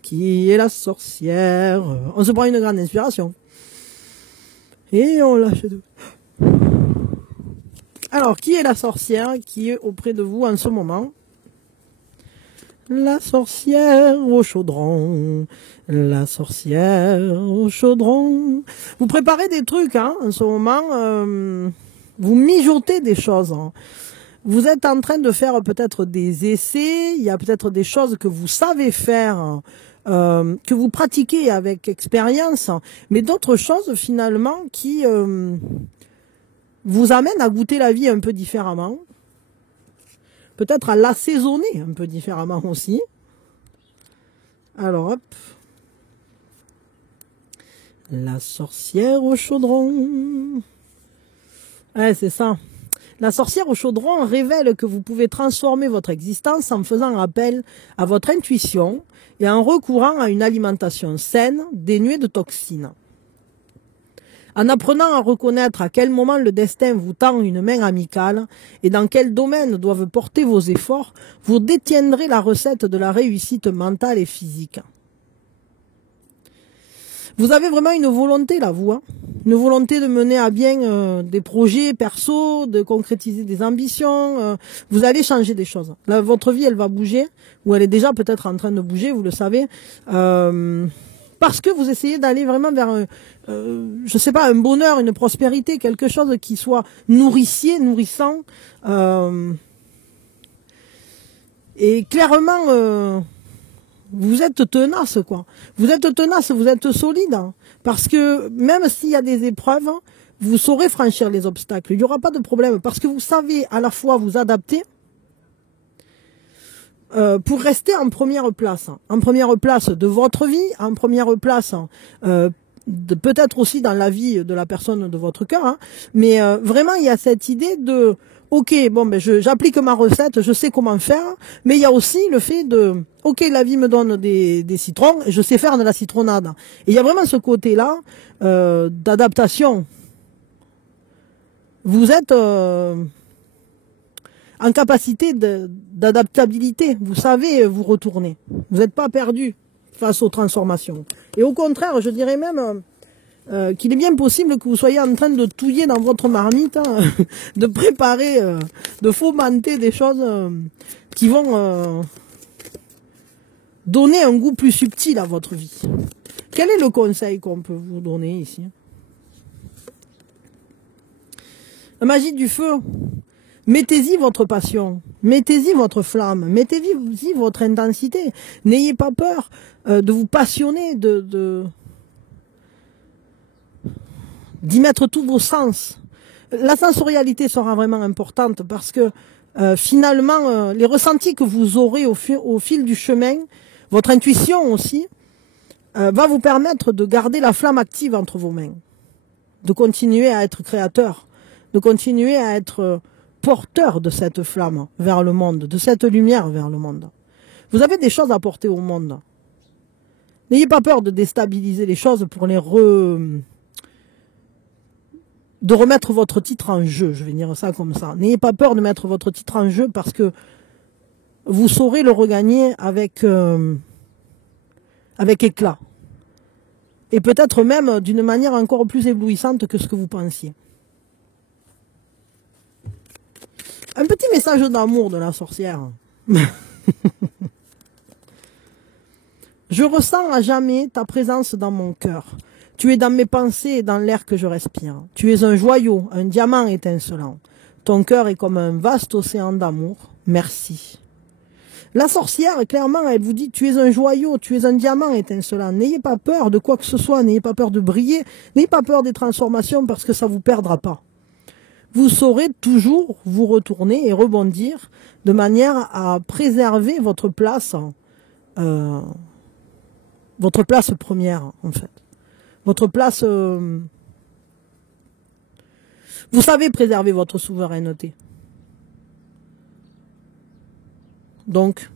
Qui est la sorcière? On se prend une grande inspiration. Et on lâche tout. Alors, qui est la sorcière qui est auprès de vous en ce moment? La sorcière au chaudron, la sorcière au chaudron. Vous préparez des trucs hein, en ce moment, vous mijotez des choses. Hein. Vous êtes en train de faire peut-être des essais, il y a peut-être des choses que vous savez faire, que vous pratiquez avec expérience, mais d'autres choses finalement qui vous amènent à goûter la vie un peu différemment. Peut-être à l'assaisonner un peu différemment aussi. Alors hop. La sorcière au chaudron. Ouais, c'est ça. La sorcière au chaudron révèle que vous pouvez transformer votre existence en faisant appel à votre intuition et en recourant à une alimentation saine, dénuée de toxines. En apprenant à reconnaître à quel moment le destin vous tend une main amicale et dans quel domaine doivent porter vos efforts, vous détiendrez la recette de la réussite mentale et physique. Vous avez vraiment une volonté là, vous, hein, une volonté de mener à bien des projets perso, de concrétiser des ambitions. Vous allez changer des choses. Là, votre vie, elle va bouger, ou elle est déjà peut-être en train de bouger, vous le savez. Parce que vous essayez d'aller vraiment vers, je sais pas, un bonheur, une prospérité, quelque chose qui soit nourrissant. Et clairement, vous êtes tenace, quoi. Vous êtes tenace, vous êtes solide. Hein, parce que même s'il y a des épreuves, vous saurez franchir les obstacles. Il n'y aura pas de problème. Parce que vous savez à la fois vous adapter, pour rester en première place. En première place de votre vie, en première place peut-être aussi dans la vie de la personne de votre cœur. Hein, mais vraiment, il y a cette idée de, ok, bon, ben j'applique ma recette, je sais comment faire, mais il y a aussi le fait de, ok, la vie me donne des citrons, et je sais faire de la citronnade. Et il y a vraiment ce côté-là d'adaptation. Vous êtes en capacité d'adaptabilité. Vous savez vous retourner. Vous n'êtes pas perdu face aux transformations. Et au contraire, je dirais même qu'il est bien possible que vous soyez en train de touiller dans votre marmite, hein, de préparer, de fomenter des choses qui vont donner un goût plus subtil à votre vie. Quel est le conseil qu'on peut vous donner ici? La magie du feu. Mettez-y votre passion, mettez-y votre flamme, mettez-y votre intensité. N'ayez pas peur de vous passionner, d'y mettre tous vos sens. La sensorialité sera vraiment importante parce que finalement, les ressentis que vous aurez au fil du chemin, votre intuition aussi, va vous permettre de garder la flamme active entre vos mains, de continuer à être créateur, de continuer à être porteur de cette flamme vers le monde, de cette lumière vers le monde. Vous avez des choses à porter au monde. N'ayez pas peur de déstabiliser les choses pour de remettre votre titre en jeu, je vais dire ça comme ça. N'ayez pas peur de mettre votre titre en jeu parce que vous saurez le regagner avec éclat. Et peut-être même d'une manière encore plus éblouissante que ce que vous pensiez. Un petit message d'amour de la sorcière. Je ressens à jamais ta présence dans mon cœur. Tu es dans mes pensées et dans l'air que je respire. Tu es un joyau, un diamant étincelant. Ton cœur est comme un vaste océan d'amour. Merci. La sorcière, clairement, elle vous dit, tu es un joyau, tu es un diamant étincelant. N'ayez pas peur de quoi que ce soit, n'ayez pas peur de briller, n'ayez pas peur des transformations parce que ça vous perdra pas. Vous saurez toujours vous retourner et rebondir de manière à préserver votre place première, en fait. Votre place... vous savez préserver votre souveraineté. Donc,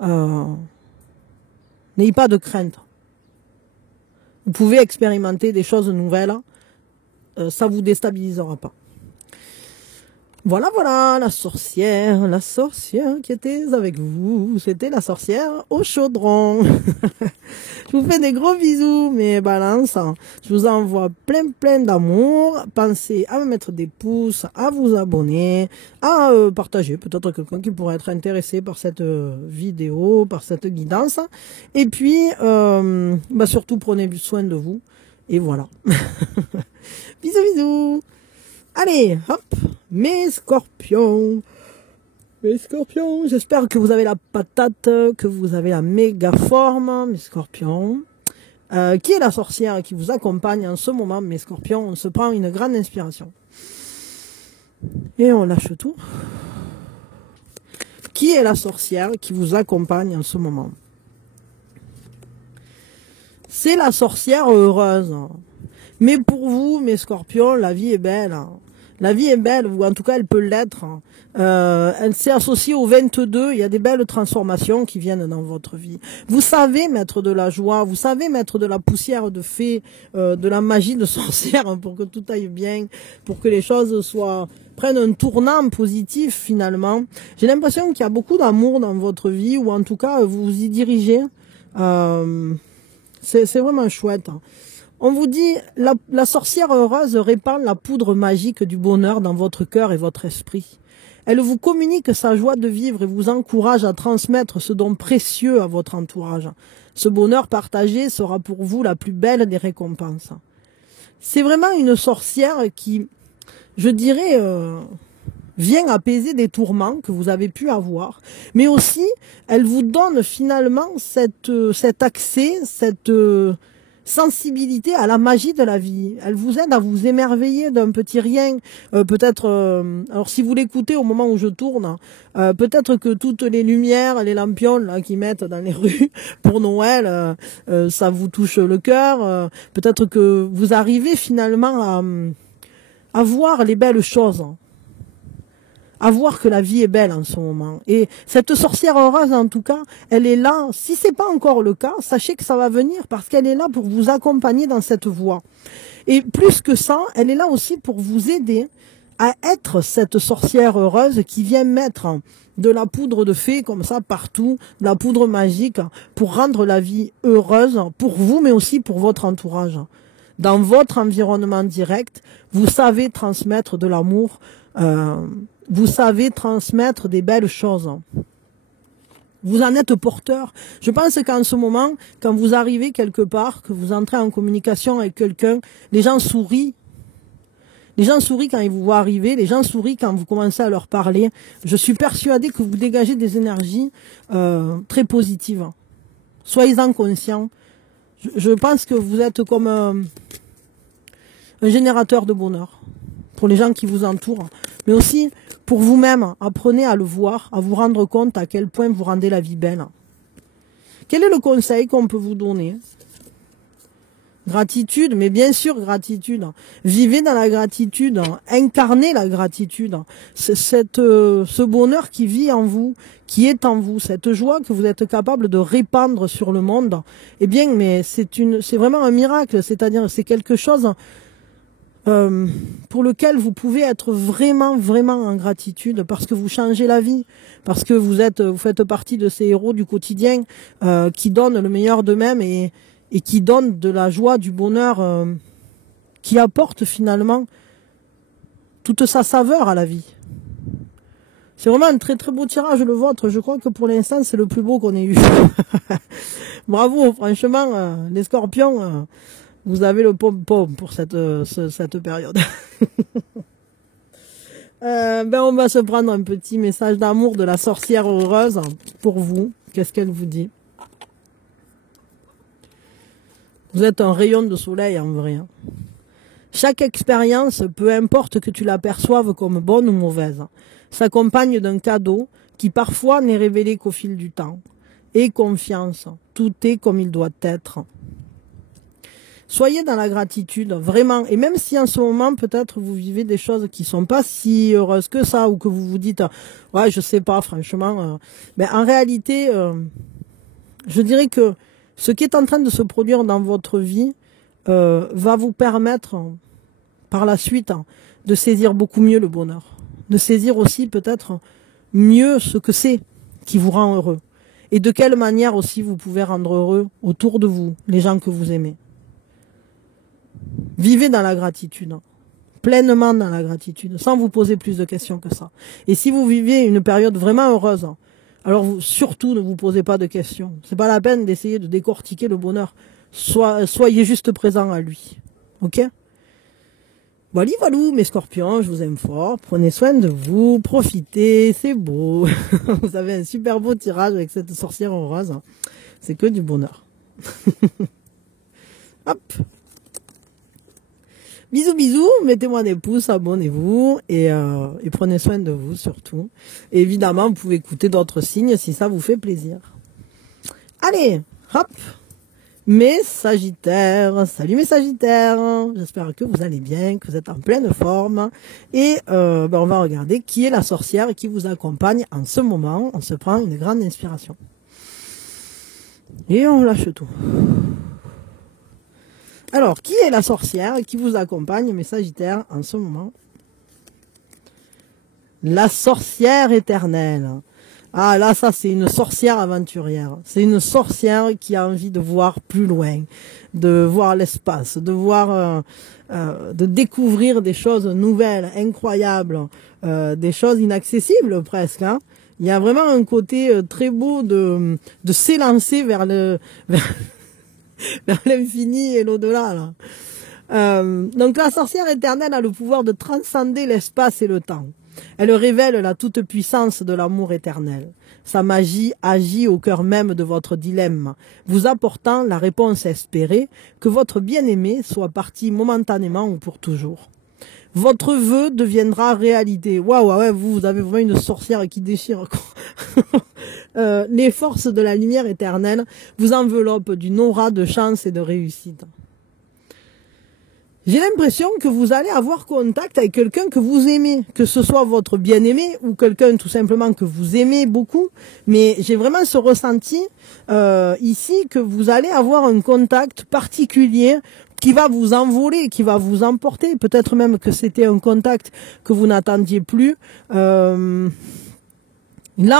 n'ayez pas de crainte. Vous pouvez expérimenter des choses nouvelles. Ça vous déstabilisera pas. Voilà, voilà, la sorcière qui était avec vous. C'était la sorcière au chaudron. Je vous fais des gros bisous, mes balances. Je vous envoie plein d'amour. Pensez à me mettre des pouces, à vous abonner, à partager. Peut-être quelqu'un qui pourrait être intéressé par cette vidéo, par cette guidance. Et puis, surtout, prenez soin de vous. Et voilà. Bisous, bisous. Allez, hop, mes scorpions, j'espère que vous avez la patate, que vous avez la méga forme, mes scorpions. Qui est la sorcière qui vous accompagne en ce moment, mes scorpions? On se prend une grande inspiration. Et on lâche tout. Qui est la sorcière qui vous accompagne en ce moment? C'est la sorcière heureuse. Mais pour vous, mes scorpions, la vie est belle. La vie est belle, ou en tout cas elle peut l'être. Elle s'est associée au 22, il y a des belles transformations qui viennent dans votre vie. Vous savez mettre de la joie, vous savez mettre de la poussière de fée, de la magie de sorcière pour que tout aille bien, pour que les choses prennent un tournant positif finalement. J'ai l'impression qu'il y a beaucoup d'amour dans votre vie, ou en tout cas vous vous y dirigez. C'est vraiment chouette. On vous dit, la sorcière heureuse répand la poudre magique du bonheur dans votre cœur et votre esprit. Elle vous communique sa joie de vivre et vous encourage à transmettre ce don précieux à votre entourage. Ce bonheur partagé sera pour vous la plus belle des récompenses. C'est vraiment une sorcière qui, je dirais, vient apaiser des tourments que vous avez pu avoir, mais aussi, elle vous donne finalement cet accès, cette sensibilité à la magie de la vie. Elle vous aide à vous émerveiller d'un petit rien. Alors si vous l'écoutez au moment où je tourne, peut-être que toutes les lumières, les lampions là qu'ils mettent dans les rues pour Noël, ça vous touche le cœur. Peut-être que vous arrivez finalement à voir les belles choses. À voir que la vie est belle en ce moment. Et cette sorcière heureuse, en tout cas, elle est là. Si c'est pas encore le cas, sachez que ça va venir parce qu'elle est là pour vous accompagner dans cette voie. Et plus que ça, elle est là aussi pour vous aider à être cette sorcière heureuse qui vient mettre de la poudre de fée comme ça partout, de la poudre magique pour rendre la vie heureuse pour vous, mais aussi pour votre entourage. Dans votre environnement direct, vous savez transmettre de l'amour, vous savez transmettre des belles choses. Vous en êtes porteur. Je pense qu'en ce moment, quand vous arrivez quelque part, que vous entrez en communication avec quelqu'un, les gens sourient. Les gens sourient quand ils vous voient arriver, les gens sourient quand vous commencez à leur parler. Je suis persuadée que vous dégagez des énergies très positives. Soyez-en conscients. Je pense que vous êtes comme un générateur de bonheur pour les gens qui vous entourent, mais aussi pour vous-même. Apprenez à le voir, à vous rendre compte à quel point vous rendez la vie belle. Quel est le conseil qu'on peut vous donner? Gratitude, mais bien sûr gratitude. Vivez dans la gratitude, incarnez la gratitude. Ce bonheur qui vit en vous, qui est en vous, cette joie que vous êtes capable de répandre sur le monde, eh bien, mais c'est vraiment un miracle. C'est-à-dire, c'est quelque chose pour lequel vous pouvez être vraiment en gratitude parce que vous changez la vie, parce que vous faites partie de ces héros du quotidien qui donnent le meilleur d'eux-mêmes et qui donnent de la joie, du bonheur, qui apportent finalement toute sa saveur à la vie. C'est vraiment un très beau tirage le vôtre. Je crois que pour l'instant c'est le plus beau qu'on ait eu. Bravo, franchement, les scorpions. Vous avez le pom-pom pour cette période. On va se prendre un petit message d'amour de la sorcière heureuse pour vous. Qu'est-ce qu'elle vous dit? Vous êtes un rayon de soleil en vrai. Chaque expérience, peu importe que tu la perçoives comme bonne ou mauvaise, s'accompagne d'un cadeau qui parfois n'est révélé qu'au fil du temps. Aie confiance, tout est comme il doit être. Soyez dans la gratitude, vraiment. Et même si en ce moment, peut-être, vous vivez des choses qui sont pas si heureuses que ça, ou que vous vous dites, ouais, je sais pas, franchement. Mais en réalité, je dirais que ce qui est en train de se produire dans votre vie, va vous permettre par la suite de saisir beaucoup mieux le bonheur. De saisir aussi peut-être mieux ce que c'est qui vous rend heureux. Et de quelle manière aussi vous pouvez rendre heureux autour de vous, les gens que vous aimez. Vivez dans la gratitude, pleinement dans la gratitude, sans vous poser plus de questions que ça. Et si vous vivez une période vraiment heureuse, alors surtout ne vous posez pas de questions. C'est pas la peine d'essayer de décortiquer le bonheur. Soyez juste présent à lui. Ok ? Voilà, voilà, mes scorpions, je vous aime fort. Prenez soin de vous, profitez, c'est beau. Vous avez un super beau tirage avec cette sorcière en rose. C'est que du bonheur. Hop. Bisous, bisous, mettez-moi des pouces, abonnez-vous et prenez soin de vous surtout. Et évidemment, vous pouvez écouter d'autres signes si ça vous fait plaisir. Allez, hop. Mes Sagittaires, salut mes Sagittaires, j'espère que vous allez bien, que vous êtes en pleine forme. Et on va regarder qui est la sorcière qui vous accompagne en ce moment. On se prend une grande inspiration. Et on lâche tout. Alors, qui est la sorcière qui vous accompagne, mes Sagittaires, en ce moment? La sorcière éternelle. Ah là, ça c'est une sorcière aventurière. C'est une sorcière qui a envie de voir plus loin, de voir l'espace, de voir, de découvrir des choses nouvelles, incroyables, des choses inaccessibles presque. Hein. Il y a vraiment un côté très beau de s'élancer vers vers l'infini et l'au-delà. Là. Donc la sorcière éternelle a le pouvoir de transcender l'espace et le temps. Elle révèle la toute-puissance de l'amour éternel. Sa magie agit au cœur même de votre dilemme, vous apportant la réponse espérée que votre bien-aimé soit parti momentanément ou pour toujours. Votre vœu deviendra réalité. Waouh, ouais, vous avez vraiment une sorcière qui déchire. Les forces de la lumière éternelle vous enveloppent d'une aura de chance et de réussite. J'ai l'impression que vous allez avoir contact avec quelqu'un que vous aimez, que ce soit votre bien-aimé ou quelqu'un tout simplement que vous aimez beaucoup. Mais j'ai vraiment ce ressenti ici que vous allez avoir un contact particulier qui va vous envoler, qui va vous emporter. Peut-être même que c'était un contact que vous n'attendiez plus. Là,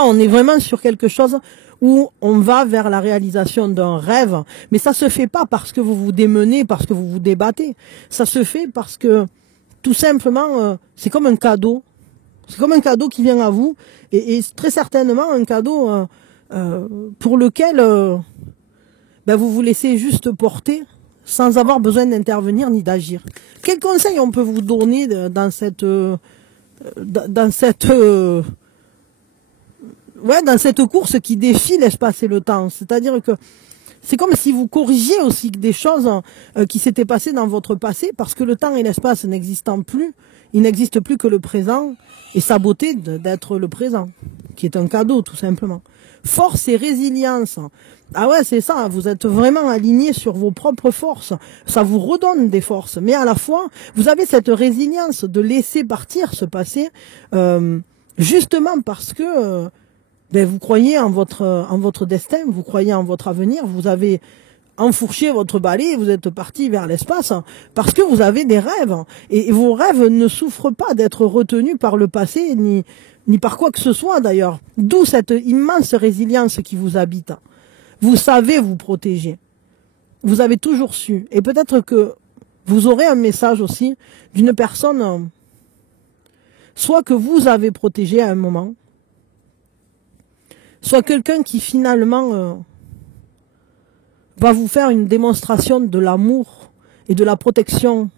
on est vraiment sur quelque chose où on va vers la réalisation d'un rêve, mais ça se fait pas parce que vous vous démenez, parce que vous vous débattez. Ça se fait parce que, tout simplement, c'est comme un cadeau. C'est comme un cadeau qui vient à vous, et très certainement un cadeau pour lequel vous vous laissez juste porter, sans avoir besoin d'intervenir ni d'agir. Quel conseil on peut vous donner dans cette course qui défie l'espace et le temps? C'est-à-dire que c'est comme si vous corrigiez aussi des choses qui s'étaient passées dans votre passé, parce que le temps et l'espace n'existant plus, il n'existe plus que le présent et sa beauté d'être le présent, qui est un cadeau tout simplement. Force et résilience. Ah ouais, c'est ça, vous êtes vraiment aligné sur vos propres forces. Ça vous redonne des forces, mais à la fois, vous avez cette résilience de laisser partir ce passé, justement parce que vous croyez en votre destin, vous croyez en votre avenir, vous avez enfourché votre balai, vous êtes parti vers l'espace parce que vous avez des rêves. Et vos rêves ne souffrent pas d'être retenus par le passé, ni par quoi que ce soit d'ailleurs. D'où cette immense résilience qui vous habite. Vous savez vous protéger. Vous avez toujours su. Et peut-être que vous aurez un message aussi d'une personne, soit que vous avez protégé à un moment, soit quelqu'un qui finalement va vous faire une démonstration de l'amour et de la protection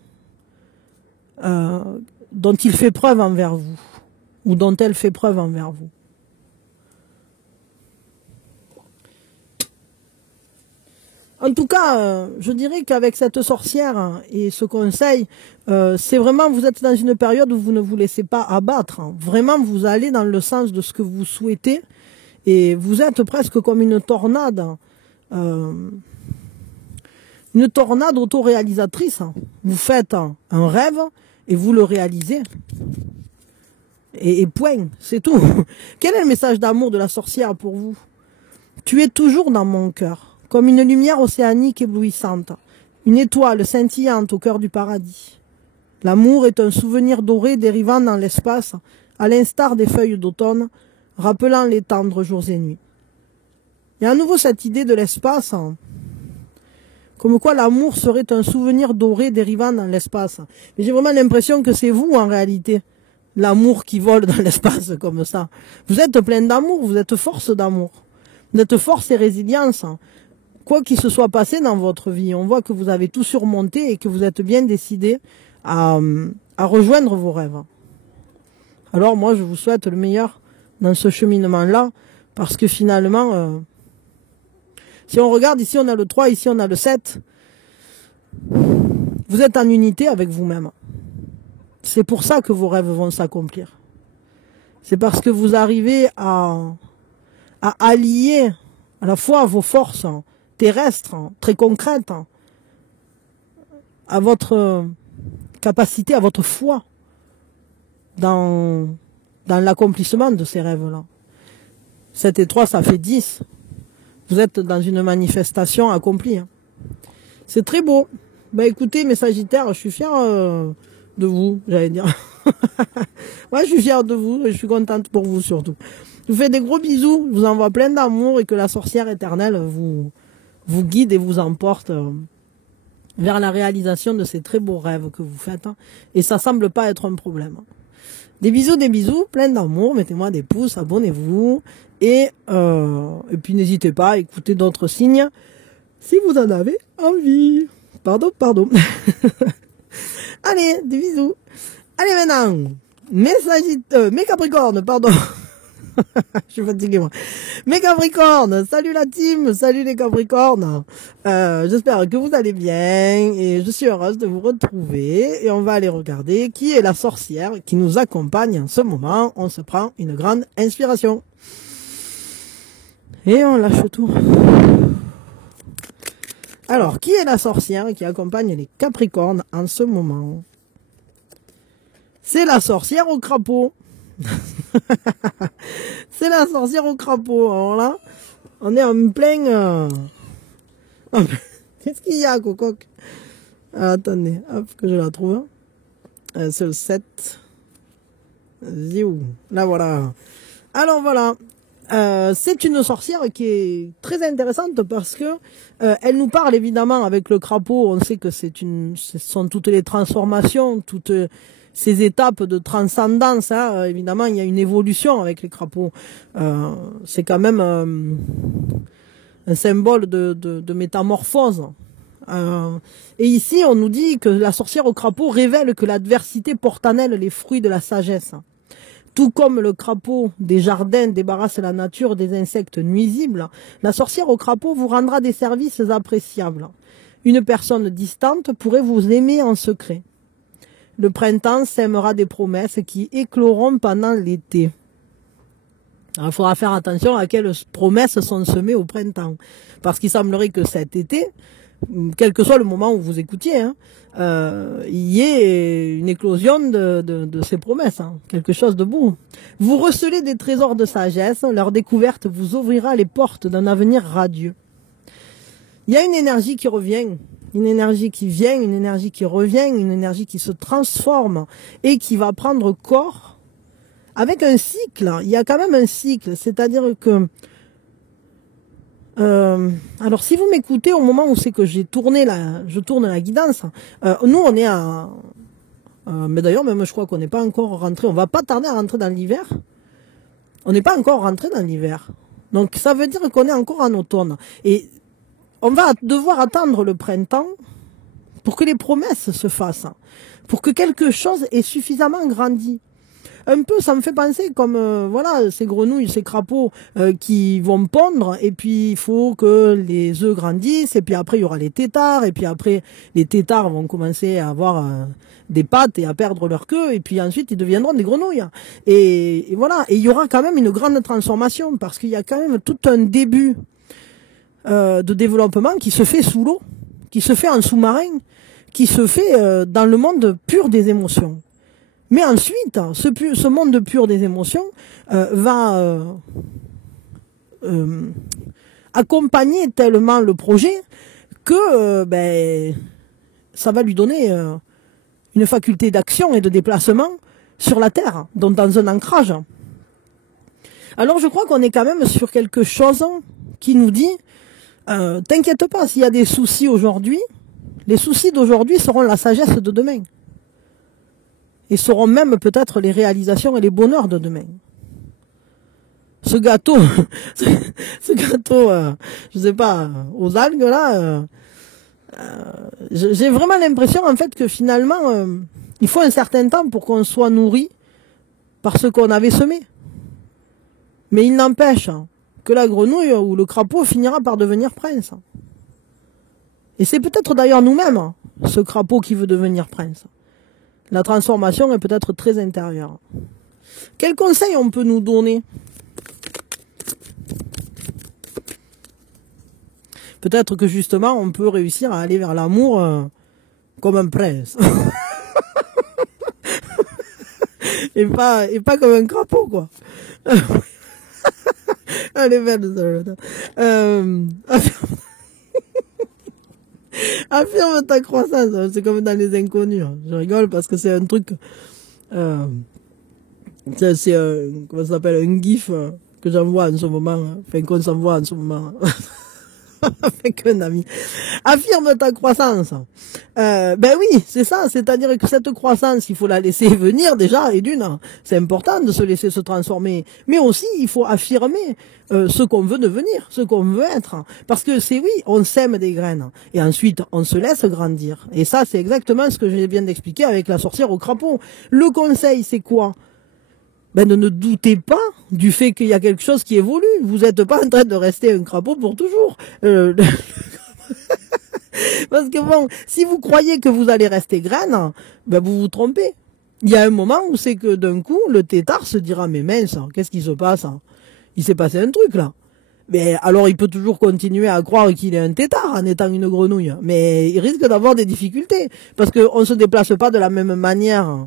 dont il fait preuve envers vous, ou dont elle fait preuve envers vous. En tout cas, je dirais qu'avec cette sorcière et ce conseil, c'est vraiment, vous êtes dans une période où vous ne vous laissez pas abattre. Vraiment, vous allez dans le sens de ce que vous souhaitez. Et vous êtes presque comme une tornade autoréalisatrice. Vous faites un rêve et vous le réalisez. Et point, c'est tout. Quel est le message d'amour de la sorcière pour vous? Tu es toujours dans mon cœur, comme une lumière océanique éblouissante, une étoile scintillante au cœur du paradis. L'amour est un souvenir doré dérivant dans l'espace, à l'instar des feuilles d'automne, rappelant les tendres jours et nuits. Il y a à nouveau cette idée de l'espace, hein, comme quoi l'amour serait un souvenir doré dérivant dans l'espace. Mais j'ai vraiment l'impression que c'est vous, en réalité, l'amour qui vole dans l'espace comme ça. Vous êtes plein d'amour, vous êtes force d'amour. Vous êtes force et résilience. Quoi qu'il se soit passé dans votre vie, on voit que vous avez tout surmonté et que vous êtes bien décidé à rejoindre vos rêves. Alors moi, je vous souhaite le meilleur dans ce cheminement-là, parce que finalement, si on regarde, ici on a le 3, ici on a le 7, vous êtes en unité avec vous-même. C'est pour ça que vos rêves vont s'accomplir. C'est parce que vous arrivez à allier à la fois vos forces terrestres, très concrètes, à votre capacité, à votre foi dans l'accomplissement de ces rêves-là. 7 et 3, ça fait 10. Vous êtes dans une manifestation accomplie. C'est très beau. Ben écoutez, mes Sagittaires, je suis fière de vous, j'allais dire. Ouais, je suis fière de vous et je suis contente pour vous surtout. Je vous fais des gros bisous, je vous envoie plein d'amour et que la sorcière éternelle vous guide et vous emporte vers la réalisation de ces très beaux rêves que vous faites. Et ça semble pas être un problème. Des bisous, plein d'amour, mettez-moi des pouces, abonnez-vous. Et puis n'hésitez pas à écouter d'autres signes si vous en avez envie. Pardon. Allez, des bisous. Allez maintenant, mes Capricornes, pardon. Je suis fatigué moi. Mes Capricornes, salut la team, salut les Capricornes. J'espère que vous allez bien et je suis heureuse de vous retrouver. Et on va aller regarder qui est la sorcière qui nous accompagne en ce moment. On se prend une grande inspiration. Et on lâche tout. Alors, qui est la sorcière qui accompagne les Capricornes en ce moment? C'est la sorcière au crapaud. C'est la sorcière au crapaud. Alors là, on est en plein... Qu'est-ce qu'il y a, Cococ? Attendez, hop, que je la trouve. C'est le 7. Ziou. Là, voilà. Alors, voilà. C'est une sorcière qui est très intéressante parce que elle nous parle évidemment avec le crapaud. On sait que ce sont toutes les transformations, toutes ces étapes de transcendance. Évidemment, il y a une évolution avec les crapauds. C'est quand même un symbole de métamorphose. Et ici, on nous dit que la sorcière au crapaud révèle que l'adversité porte en elle les fruits de la sagesse. Tout comme le crapaud des jardins débarrasse la nature des insectes nuisibles, la sorcière au crapaud vous rendra des services appréciables. Une personne distante pourrait vous aimer en secret. Le printemps sèmera des promesses qui écloront pendant l'été. Il faudra faire attention à quelles promesses sont semées au printemps. Parce qu'il semblerait que cet été, quel que soit le moment où vous écoutiez, il y ait une éclosion de ces promesses, quelque chose de beau. Vous recelez des trésors de sagesse, leur découverte vous ouvrira les portes d'un avenir radieux. Il y a une énergie qui revient, une énergie qui vient, une énergie qui revient, une énergie qui se transforme et qui va prendre corps avec un cycle. Il y a quand même un cycle, c'est-à-dire que alors si vous m'écoutez au moment où c'est que je tourne la guidance, nous on est à mais d'ailleurs même je crois qu'on n'est pas encore rentré, on va pas tarder à rentrer dans l'hiver. On n'est pas encore rentré dans l'hiver. Donc ça veut dire qu'on est encore en automne. Et on va devoir attendre le printemps pour que les promesses se fassent, pour que quelque chose ait suffisamment grandi. Un peu, ça me fait penser comme, voilà, ces grenouilles, ces crapauds qui vont pondre, et puis il faut que les œufs grandissent, et puis après il y aura les têtards, et puis après les têtards vont commencer à avoir des pattes et à perdre leur queue, et puis ensuite ils deviendront des grenouilles. Et voilà, et il y aura quand même une grande transformation, parce qu'il y a quand même tout un début de développement qui se fait sous l'eau, qui se fait en sous-marin, qui se fait dans le monde pur des émotions. Mais ensuite, ce monde pur des émotions va accompagner tellement le projet que ça va lui donner une faculté d'action et de déplacement sur la Terre, donc dans un ancrage. Alors je crois qu'on est quand même sur quelque chose qui nous dit, t'inquiète pas, s'il y a des soucis aujourd'hui, les soucis d'aujourd'hui seront la sagesse de demain. Et seront même peut-être les réalisations et les bonheurs de demain. Ce gâteau, ce gâteau, je sais pas, aux algues là, j'ai vraiment l'impression en fait que finalement, il faut un certain temps pour qu'on soit nourri par ce qu'on avait semé. Mais il n'empêche que la grenouille ou le crapaud finira par devenir prince. Et c'est peut-être d'ailleurs nous-mêmes, ce crapaud qui veut devenir prince. La transformation est peut-être très intérieure. Quels conseils on peut nous donner? Peut-être que justement, on peut réussir à aller vers l'amour comme un prince. et pas comme un crapaud, quoi. Elle est belle, affirme ta croissance. C'est comme dans Les Inconnus. Je rigole parce que c'est un truc... c'est comment ça s'appelle, un gif que j'envoie en ce moment. Enfin, qu'on s'envoie en ce moment. Avec un ami. Affirme ta croissance. Ben oui, c'est ça. C'est-à-dire que cette croissance, il faut la laisser venir déjà. Et d'une, c'est important de se laisser se transformer. Mais aussi, il faut affirmer ce qu'on veut devenir, ce qu'on veut être. Parce que c'est oui, on sème des graines. Et ensuite, on se laisse grandir. Et ça, c'est exactement ce que je viens d'expliquer avec la sorcière au crapaud. Le conseil, c'est quoi? Ben, ne doutez pas du fait qu'il y a quelque chose qui évolue. Vous n'êtes pas en train de rester un crapaud pour toujours. Parce que bon, si vous croyez que vous allez rester graine, ben vous vous trompez. Il y a un moment où c'est que d'un coup, le tétard se dira, mais mince, qu'est-ce qui se passe? Il s'est passé un truc là. Mais alors il peut toujours continuer à croire qu'il est un tétard en étant une grenouille. Mais il risque d'avoir des difficultés. Parce qu'on ne se déplace pas de la même manière.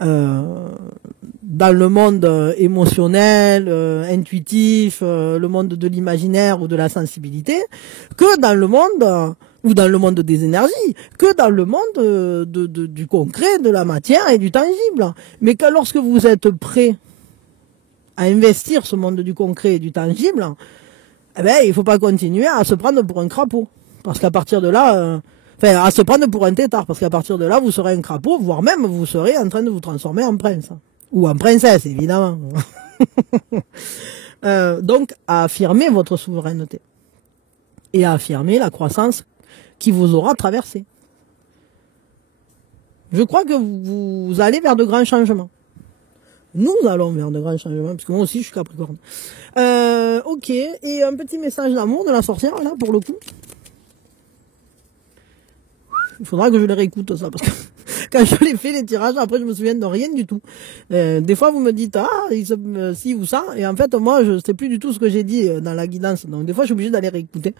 Dans le monde émotionnel, intuitif, le monde de l'imaginaire ou de la sensibilité, que dans le monde ou dans le monde des énergies, que dans le monde du concret, de la matière et du tangible. Mais que lorsque vous êtes prêt à investir ce monde du concret et du tangible, eh ben, il faut pas continuer à se prendre pour un crapaud. Parce qu'à partir de là, enfin, à se prendre pour un tétard, parce qu'à partir de là, vous serez un crapaud, voire même vous serez en train de vous transformer en prince. Ou en princesse, évidemment. Donc, à affirmer votre souveraineté. Et à affirmer la croissance qui vous aura traversé. Je crois que vous allez vers de grands changements. Nous allons vers de grands changements, puisque moi aussi je suis Capricorne. Ok, et un petit message d'amour de la sorcière, là, pour le coup. Il faudra que je les réécoute, ça, parce que quand je les fais, les tirages, après, je me souviens de rien du tout. Des fois, vous me dites, si ou ça, et en fait, moi, je sais plus du tout ce que j'ai dit dans la guidance. Donc, des fois, je suis obligé d'aller réécouter.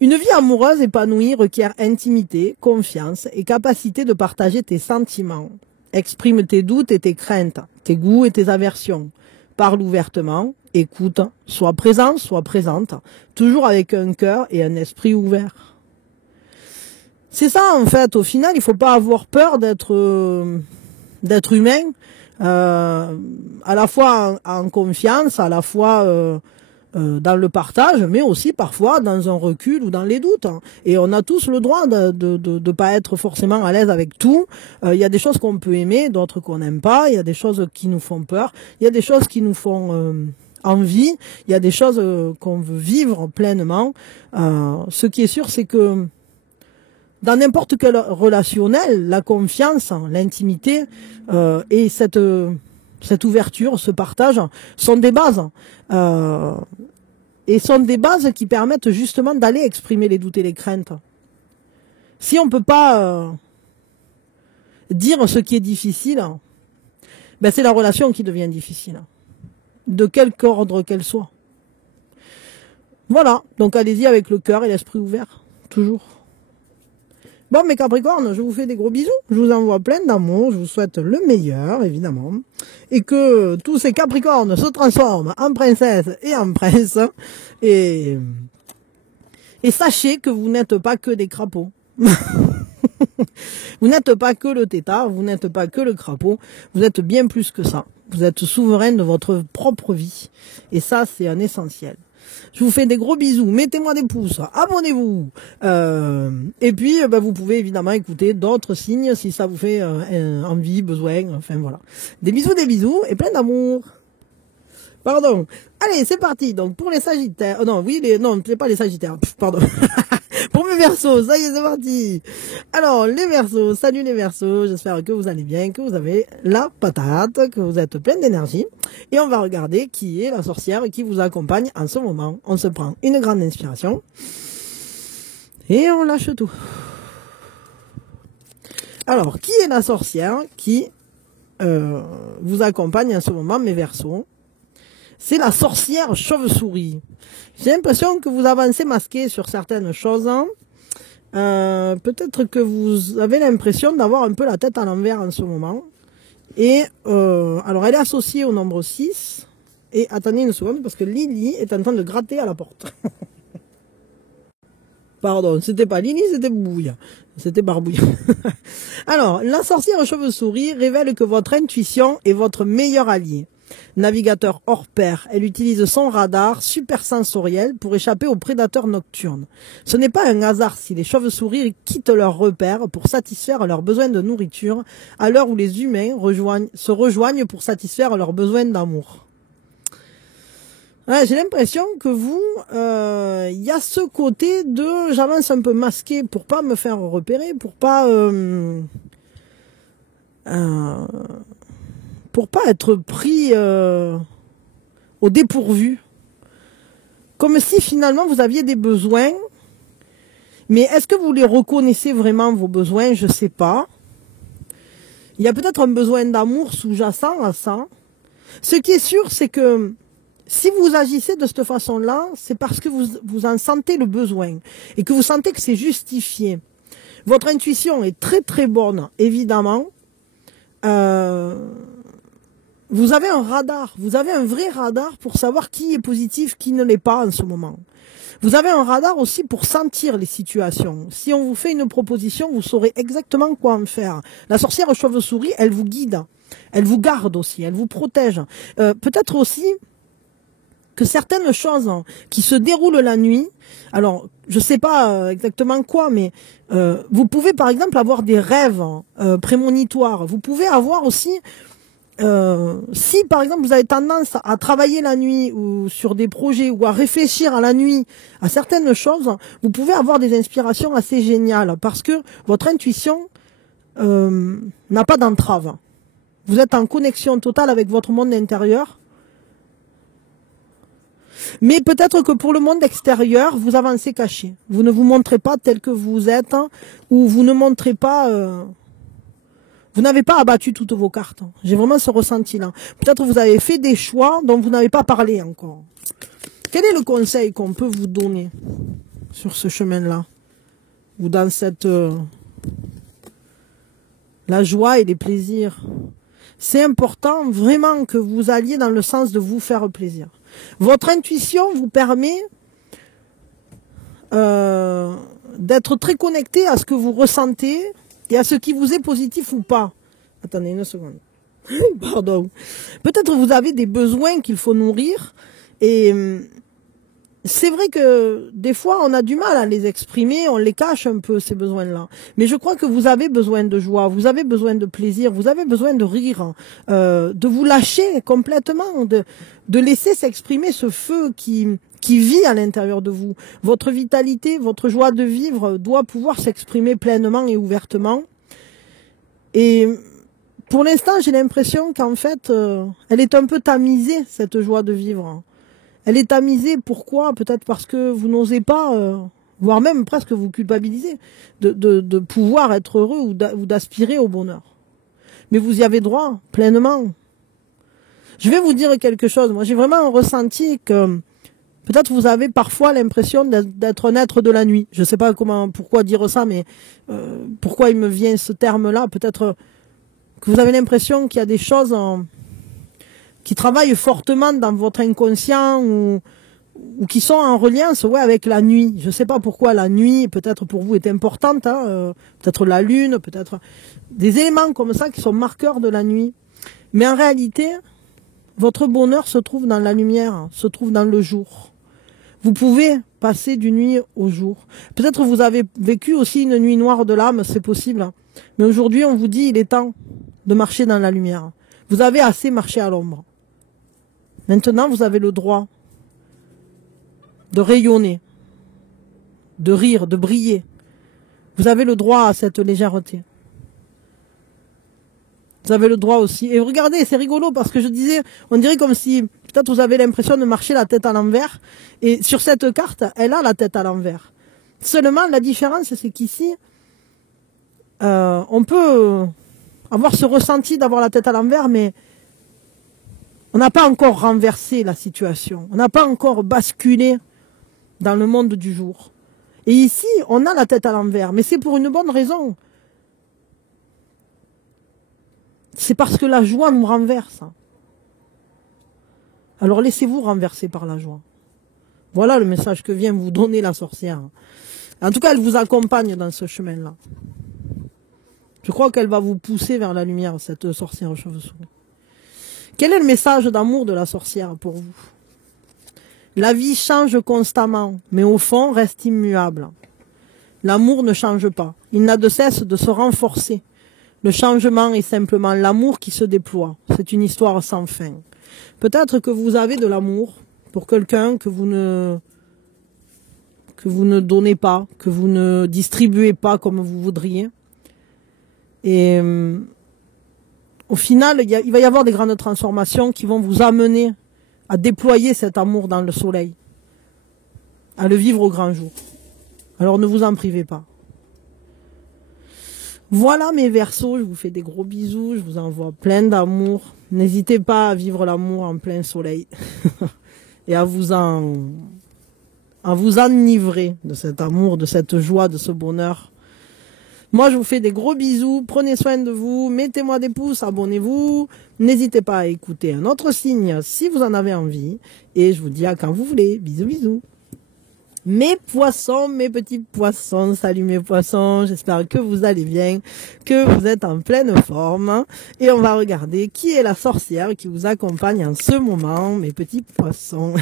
Une vie amoureuse épanouie requiert intimité, confiance et capacité de partager tes sentiments. Exprime tes doutes et tes craintes, tes goûts et tes aversions. Parle ouvertement, écoute, sois présent, sois présente, toujours avec un cœur et un esprit ouvert. C'est ça, en fait. Au final, il faut pas avoir peur d'être humain, à la fois en confiance, à la fois dans le partage, mais aussi parfois dans un recul ou dans les doutes. Et on a tous le droit de pas être forcément à l'aise avec tout. Il y a des choses qu'on peut aimer, d'autres qu'on n'aime pas. Il y a des choses qui nous font peur. Il y a des choses qui nous font envie. Il y a des choses qu'on veut vivre pleinement. Ce qui est sûr, c'est que dans n'importe quel relationnel, la confiance, l'intimité et cette ouverture, ce partage sont des bases. Et sont des bases qui permettent justement d'aller exprimer les doutes et les craintes. Si on ne peut pas dire ce qui est difficile, ben c'est la relation qui devient difficile. De quelque ordre qu'elle soit. Voilà, donc allez-y avec le cœur et l'esprit ouvert, toujours. Bon, mes Capricornes, je vous fais des gros bisous. Je vous envoie plein d'amour. Je vous souhaite le meilleur, évidemment. Et que tous ces Capricornes se transforment en princesse et en prince. Et sachez que vous n'êtes pas que des crapauds. Vous n'êtes pas que le tétard, vous n'êtes pas que le crapaud, vous êtes bien plus que ça. Vous êtes souverain de votre propre vie. Et ça, c'est un essentiel. Je vous fais des gros bisous, mettez-moi des pouces, abonnez-vous. Et puis, vous pouvez évidemment écouter d'autres signes si ça vous fait envie, besoin, enfin voilà. Des bisous et plein d'amour. Pardon. Allez, c'est parti. Donc pour les Sagittaires, non, c'est pas les Sagittaires. Pardon. Pour mes Verseaux, ça y est, c'est parti. Alors les Verseaux, salut les Verseaux. J'espère que vous allez bien, que vous avez la patate, que vous êtes plein d'énergie. Et on va regarder qui est la sorcière qui vous accompagne en ce moment. On se prend une grande inspiration et on lâche tout. Alors qui est la sorcière qui vous accompagne en ce moment, mes Verseaux? C'est la sorcière chauve-souris. J'ai l'impression que vous avancez masqué sur certaines choses. Peut-être que vous avez l'impression d'avoir un peu la tête à l'envers en ce moment. Et alors, elle est associée au nombre 6. Et attendez une seconde, parce que Lily est en train de gratter à la porte. Pardon, c'était pas Lily, c'était Bouille. C'était Barbouille. Alors, la sorcière chauve-souris révèle que votre intuition est votre meilleur allié. Navigateur hors pair, elle utilise son radar super sensoriel pour échapper aux prédateurs nocturnes. Ce n'est pas un hasard si les chauves-souris quittent leurs repères pour satisfaire leurs besoins de nourriture à l'heure où les humains se rejoignent pour satisfaire leurs besoins d'amour. Ouais, j'ai l'impression que vous, y a ce côté de j'avance un peu masqué pour pas me faire repérer, pour pas être pris au dépourvu. Comme si finalement vous aviez des besoins. Mais est-ce que vous les reconnaissez vraiment, vos besoins? Je sais pas. Il y a peut-être un besoin d'amour sous-jacent à ça. Ce qui est sûr, c'est que si vous agissez de cette façon-là, c'est parce que vous en sentez le besoin. Et que vous sentez que c'est justifié. Votre intuition est très très bonne, évidemment. Vous avez un radar, vous avez un vrai radar pour savoir qui est positif, qui ne l'est pas en ce moment. Vous avez un radar aussi pour sentir les situations. Si on vous fait une proposition, vous saurez exactement quoi en faire. La sorcière chauve-souris, elle vous guide, elle vous garde aussi, elle vous protège. Peut-être aussi que certaines choses qui se déroulent la nuit, alors je sais pas exactement quoi, mais vous pouvez par exemple avoir des rêves prémonitoires. Vous pouvez avoir aussi si par exemple vous avez tendance à travailler la nuit ou sur des projets ou à réfléchir à la nuit à certaines choses, vous pouvez avoir des inspirations assez géniales parce que votre intuition n'a pas d'entrave. Vous êtes en connexion totale avec votre monde intérieur. Mais peut-être que pour le monde extérieur, vous avancez caché. Vous ne vous montrez pas tel que vous êtes ou vous ne montrez pas... Vous n'avez pas abattu toutes vos cartes. J'ai vraiment ce ressenti-là. Peut-être que vous avez fait des choix dont vous n'avez pas parlé encore. Quel est le conseil qu'on peut vous donner sur ce chemin-là? Ou dans cette... la joie et les plaisirs. C'est important vraiment que vous alliez dans le sens de vous faire plaisir. Votre intuition vous permet d'être très connecté à ce que vous ressentez et à ce qui vous est positif ou pas. Attendez une seconde. Pardon. Peut-être vous avez des besoins qu'il faut nourrir et c'est vrai que des fois on a du mal à les exprimer, on les cache un peu ces besoins-là. Mais je crois que vous avez besoin de joie, vous avez besoin de plaisir, vous avez besoin de rire, de vous lâcher complètement, de laisser s'exprimer ce feu qui vit à l'intérieur de vous. Votre vitalité, votre joie de vivre doit pouvoir s'exprimer pleinement et ouvertement. Et pour l'instant, j'ai l'impression qu'en fait, elle est un peu tamisée, cette joie de vivre. Elle est tamisée, pourquoi? Peut-être parce que vous n'osez pas, voire même presque vous culpabiliser, de pouvoir être heureux ou d'aspirer au bonheur. Mais vous y avez droit, pleinement. Je vais vous dire quelque chose. Moi, j'ai vraiment ressenti que peut-être vous avez parfois l'impression d'être un être de la nuit. Je ne sais pas pourquoi dire ça, mais pourquoi il me vient ce terme-là. Peut-être que vous avez l'impression qu'il y a des choses qui travaillent fortement dans votre inconscient ou ou qui sont en reliance avec la nuit. Je ne sais pas pourquoi la nuit, peut-être pour vous, est importante, hein, peut-être la lune, peut-être des éléments comme ça qui sont marqueurs de la nuit. Mais en réalité, votre bonheur se trouve dans la lumière, se trouve dans le jour. Vous pouvez passer d'une nuit au jour. Peut-être vous avez vécu aussi une nuit noire de l'âme, c'est possible. Mais aujourd'hui, on vous dit, il est temps de marcher dans la lumière. Vous avez assez marché à l'ombre. Maintenant, vous avez le droit de rayonner, de rire, de briller. Vous avez le droit à cette légèreté. Vous avez le droit aussi. Et regardez, c'est rigolo parce que je disais, on dirait comme si peut-être vous avez l'impression de marcher la tête à l'envers. Et sur cette carte, elle a la tête à l'envers. Seulement, la différence, c'est qu'ici, on peut avoir ce ressenti d'avoir la tête à l'envers, mais on n'a pas encore renversé la situation. On n'a pas encore basculé dans le monde du jour. Et ici, on a la tête à l'envers, mais c'est pour une bonne raison. C'est parce que la joie nous renverse. Alors laissez-vous renverser par la joie. Voilà le message que vient vous donner la sorcière. En tout cas, elle vous accompagne dans ce chemin-là. Je crois qu'elle va vous pousser vers la lumière, cette sorcière aux cheveux souris. Quel est le message d'amour de la sorcière pour vous? La vie change constamment, mais au fond reste immuable. L'amour ne change pas. Il n'a de cesse de se renforcer. Le changement est simplement l'amour qui se déploie. C'est une histoire sans fin. Peut-être que vous avez de l'amour pour quelqu'un que vous ne donnez pas, que vous ne distribuez pas comme vous voudriez. Et au final, il va y avoir des grandes transformations qui vont vous amener à déployer cet amour dans le soleil, à le vivre au grand jour. Alors ne vous en privez pas. Voilà mes Verseaux, je vous fais des gros bisous, je vous envoie plein d'amour. N'hésitez pas à vivre l'amour en plein soleil et à vous enivrer de cet amour, de cette joie, de ce bonheur. Moi, je vous fais des gros bisous, prenez soin de vous, mettez-moi des pouces, abonnez-vous. N'hésitez pas à écouter un autre signe si vous en avez envie. Et je vous dis à quand vous voulez. Bisous, bisous. Mes poissons, mes petits poissons, salut mes poissons, j'espère que vous allez bien, que vous êtes en pleine forme. Et on va regarder qui est la sorcière qui vous accompagne en ce moment, mes petits poissons.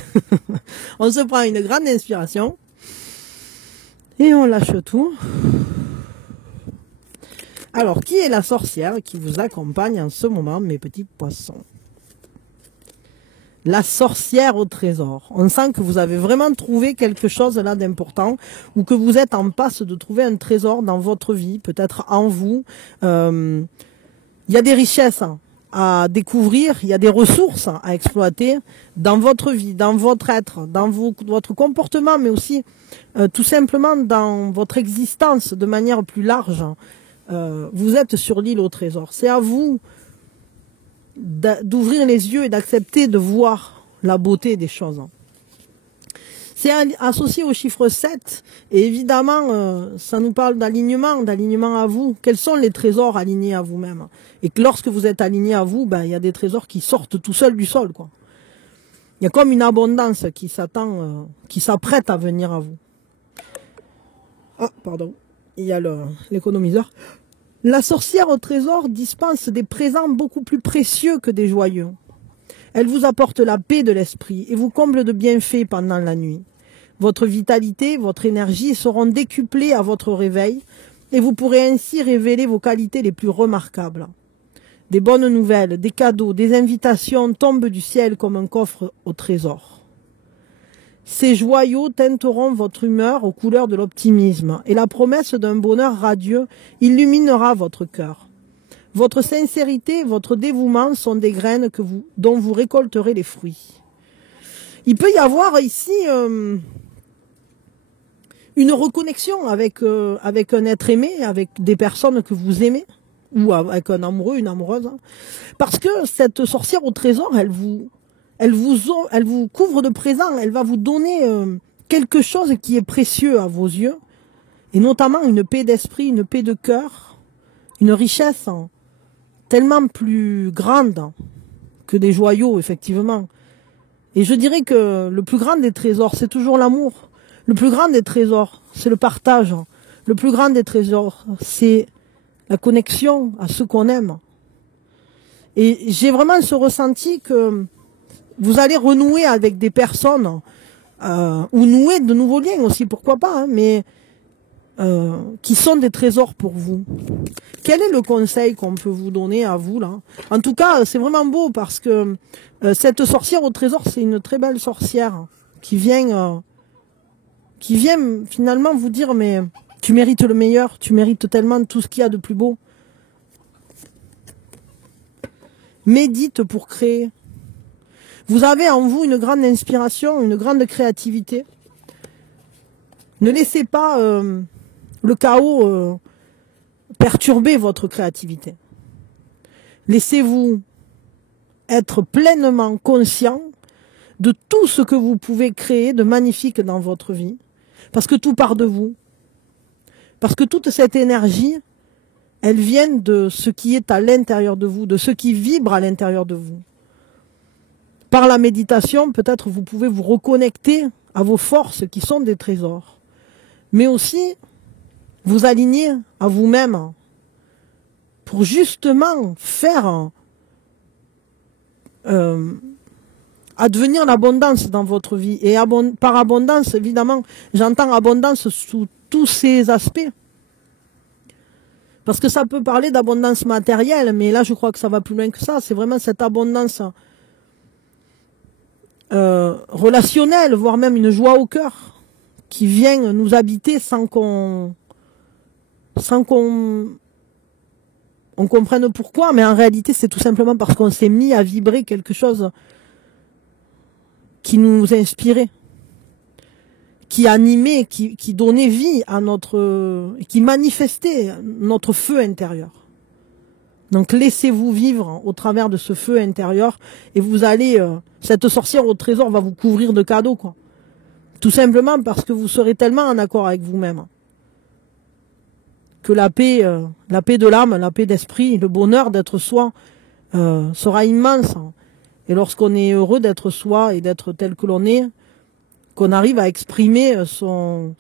On se prend une grande inspiration et on lâche tout. Alors, qui est la sorcière qui vous accompagne en ce moment, mes petits poissons? La sorcière au trésor. On sent que vous avez vraiment trouvé quelque chose là d'important ou que vous êtes en passe de trouver un trésor dans votre vie, peut-être en vous. Il y a des richesses à découvrir, il y a des ressources à exploiter dans votre vie, dans votre être, dans votre comportement, mais aussi tout simplement dans votre existence de manière plus large. Vous êtes sur l'île au trésor. C'est à vous d'ouvrir les yeux et d'accepter de voir la beauté des choses. C'est associé au chiffre 7 et évidemment ça nous parle d'alignement à vous. Quels sont les trésors alignés à vous-même? Et que lorsque vous êtes aligné à vous, il y a des trésors qui sortent tout seuls du sol, quoi. Il y a comme une abondance qui s'attend, qui s'apprête à venir à vous. Ah, pardon. Il y a l'économiseur. La sorcière au trésor dispense des présents beaucoup plus précieux que des joyaux. Elle vous apporte la paix de l'esprit et vous comble de bienfaits pendant la nuit. Votre vitalité, votre énergie seront décuplées à votre réveil et vous pourrez ainsi révéler vos qualités les plus remarquables. Des bonnes nouvelles, des cadeaux, des invitations tombent du ciel comme un coffre au trésor. Ces joyaux teinteront votre humeur aux couleurs de l'optimisme et la promesse d'un bonheur radieux illuminera votre cœur. Votre sincérité et votre dévouement sont des graines dont vous récolterez les fruits. Il peut y avoir ici une reconnexion avec un être aimé, avec des personnes que vous aimez, ou avec un amoureux, une amoureuse. Parce que cette sorcière au trésor, elle vous couvre de présents, elle va vous donner quelque chose qui est précieux à vos yeux, et notamment une paix d'esprit, une paix de cœur, une richesse tellement plus grande que des joyaux, effectivement. Et je dirais que le plus grand des trésors, c'est toujours l'amour. Le plus grand des trésors, c'est le partage. Le plus grand des trésors, c'est la connexion à ceux qu'on aime. Et j'ai vraiment ce ressenti que vous allez renouer avec des personnes, ou nouer de nouveaux liens aussi, pourquoi pas, hein, mais qui sont des trésors pour vous. Quel est le conseil qu'on peut vous donner à vous là? En tout cas, c'est vraiment beau parce que cette sorcière au trésor, c'est une très belle sorcière qui vient finalement vous dire mais tu mérites le meilleur, tu mérites tellement tout ce qu'il y a de plus beau. Médite pour créer. Vous avez en vous une grande inspiration, une grande créativité. Ne laissez pas le chaos perturber votre créativité. Laissez-vous être pleinement conscient de tout ce que vous pouvez créer de magnifique dans votre vie. Parce que tout part de vous. Parce que toute cette énergie, elle vient de ce qui est à l'intérieur de vous, de ce qui vibre à l'intérieur de vous. Par la méditation, peut-être vous pouvez vous reconnecter à vos forces qui sont des trésors. Mais aussi vous aligner à vous-même pour justement faire advenir l'abondance dans votre vie. Et par abondance, évidemment, j'entends abondance sous tous ses aspects. Parce que ça peut parler d'abondance matérielle, mais là je crois que ça va plus loin que ça. C'est vraiment cette abondance relationnelle, voire même une joie au cœur, qui vient nous habiter sans qu'on comprenne pourquoi, mais en réalité c'est tout simplement parce qu'on s'est mis à vibrer quelque chose qui nous inspirait, qui animait, qui donnait vie à qui manifestait notre feu intérieur. Donc laissez-vous vivre au travers de ce feu intérieur et vous allez, cette sorcière au trésor va vous couvrir de cadeaux, quoi. Tout simplement parce que vous serez tellement en accord avec vous-même que la paix de l'âme, la paix d'esprit, le bonheur d'être soi sera immense. Et lorsqu'on est heureux d'être soi et d'être tel que l'on est, qu'on arrive à exprimer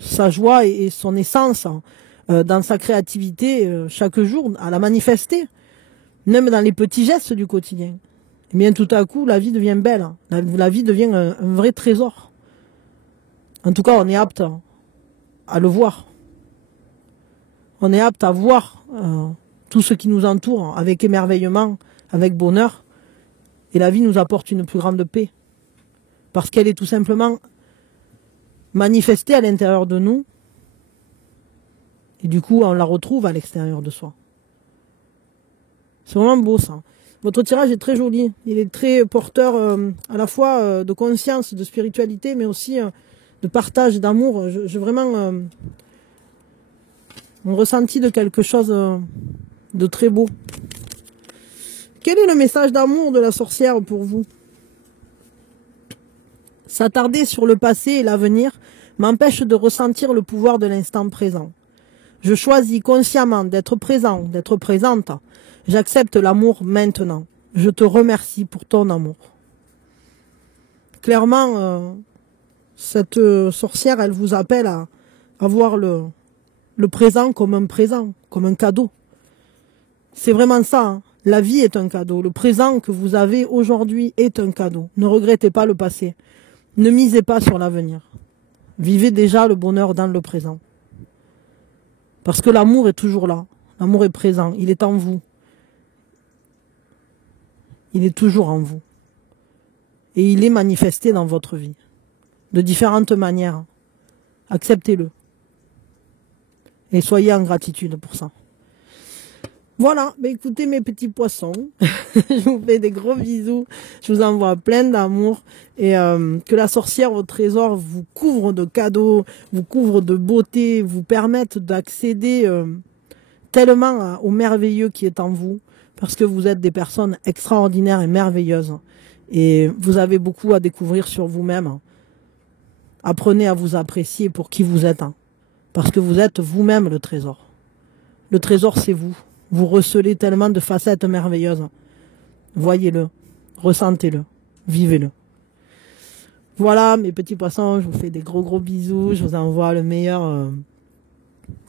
sa joie et son essence dans sa créativité chaque jour, à la manifester, même dans les petits gestes du quotidien, et bien tout à coup la vie devient belle, la vie devient un vrai trésor. En tout cas, on est apte à le voir. On est apte à voir tout ce qui nous entoure avec émerveillement, avec bonheur, et la vie nous apporte une plus grande paix, parce qu'elle est tout simplement manifestée à l'intérieur de nous, et du coup on la retrouve à l'extérieur de soi. C'est vraiment beau ça. Votre tirage est très joli, il est très porteur à la fois de conscience, de spiritualité, mais aussi de partage, d'amour. J'ai vraiment un ressenti de quelque chose de très beau. Quel est le message d'amour de la sorcière pour vous? S'attarder sur le passé et l'avenir m'empêche de ressentir le pouvoir de l'instant présent. Je choisis consciemment d'être présent, d'être présente. J'accepte l'amour maintenant. Je te remercie pour ton amour. Clairement, cette sorcière, elle vous appelle à voir le présent comme un présent, comme un cadeau. C'est vraiment ça, hein. La vie est un cadeau. Le présent que vous avez aujourd'hui est un cadeau. Ne regrettez pas le passé. Ne misez pas sur l'avenir. Vivez déjà le bonheur dans le présent. Parce que l'amour est toujours là. L'amour est présent. Il est en vous. Il est toujours en vous. Et il est manifesté dans votre vie. De différentes manières. Acceptez-le. Et soyez en gratitude pour ça. Voilà, bah écoutez mes petits poissons, je vous fais des gros bisous, je vous envoie plein d'amour et que la sorcière au trésor vous couvre de cadeaux, vous couvre de beauté, vous permette d'accéder tellement au merveilleux qui est en vous, parce que vous êtes des personnes extraordinaires et merveilleuses et vous avez beaucoup à découvrir sur vous-même. Apprenez à vous apprécier pour qui vous êtes, hein, parce que vous êtes vous-même le trésor. Le trésor, c'est vous. Vous recelez tellement de facettes merveilleuses. Voyez-le, ressentez-le, vivez-le. Voilà, mes petits poissons, je vous fais des gros bisous. Je vous envoie le meilleur,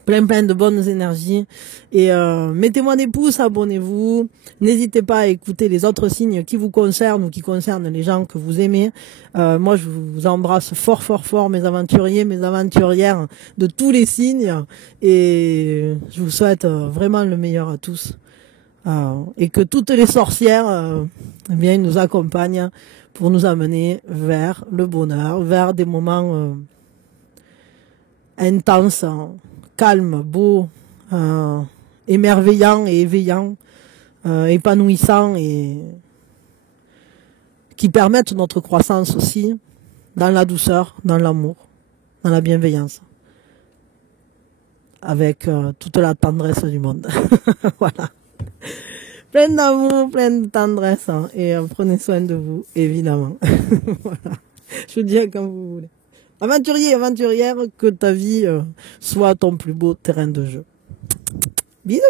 plein de bonnes énergies. Et mettez-moi des pouces, abonnez-vous. N'hésitez pas à écouter les autres signes qui vous concernent ou qui concernent les gens que vous aimez. Moi, je vous embrasse fort, mes aventuriers, mes aventurières de tous les signes. Et je vous souhaite vraiment le meilleur à tous. Et que toutes les sorcières eh bien, nous accompagnent pour nous amener vers le bonheur, vers des moments intenses, calmes, beaux, émerveillants et éveillants, épanouissants et qui permettent notre croissance aussi dans la douceur, dans l'amour, dans la bienveillance, avec toute la tendresse du monde. Voilà. Plein d'amour, plein de tendresse, hein, et prenez soin de vous, évidemment. Voilà. Je vous dis comme vous voulez. Aventurier, aventurière, que ta vie soit ton plus beau terrain de jeu. Bisous.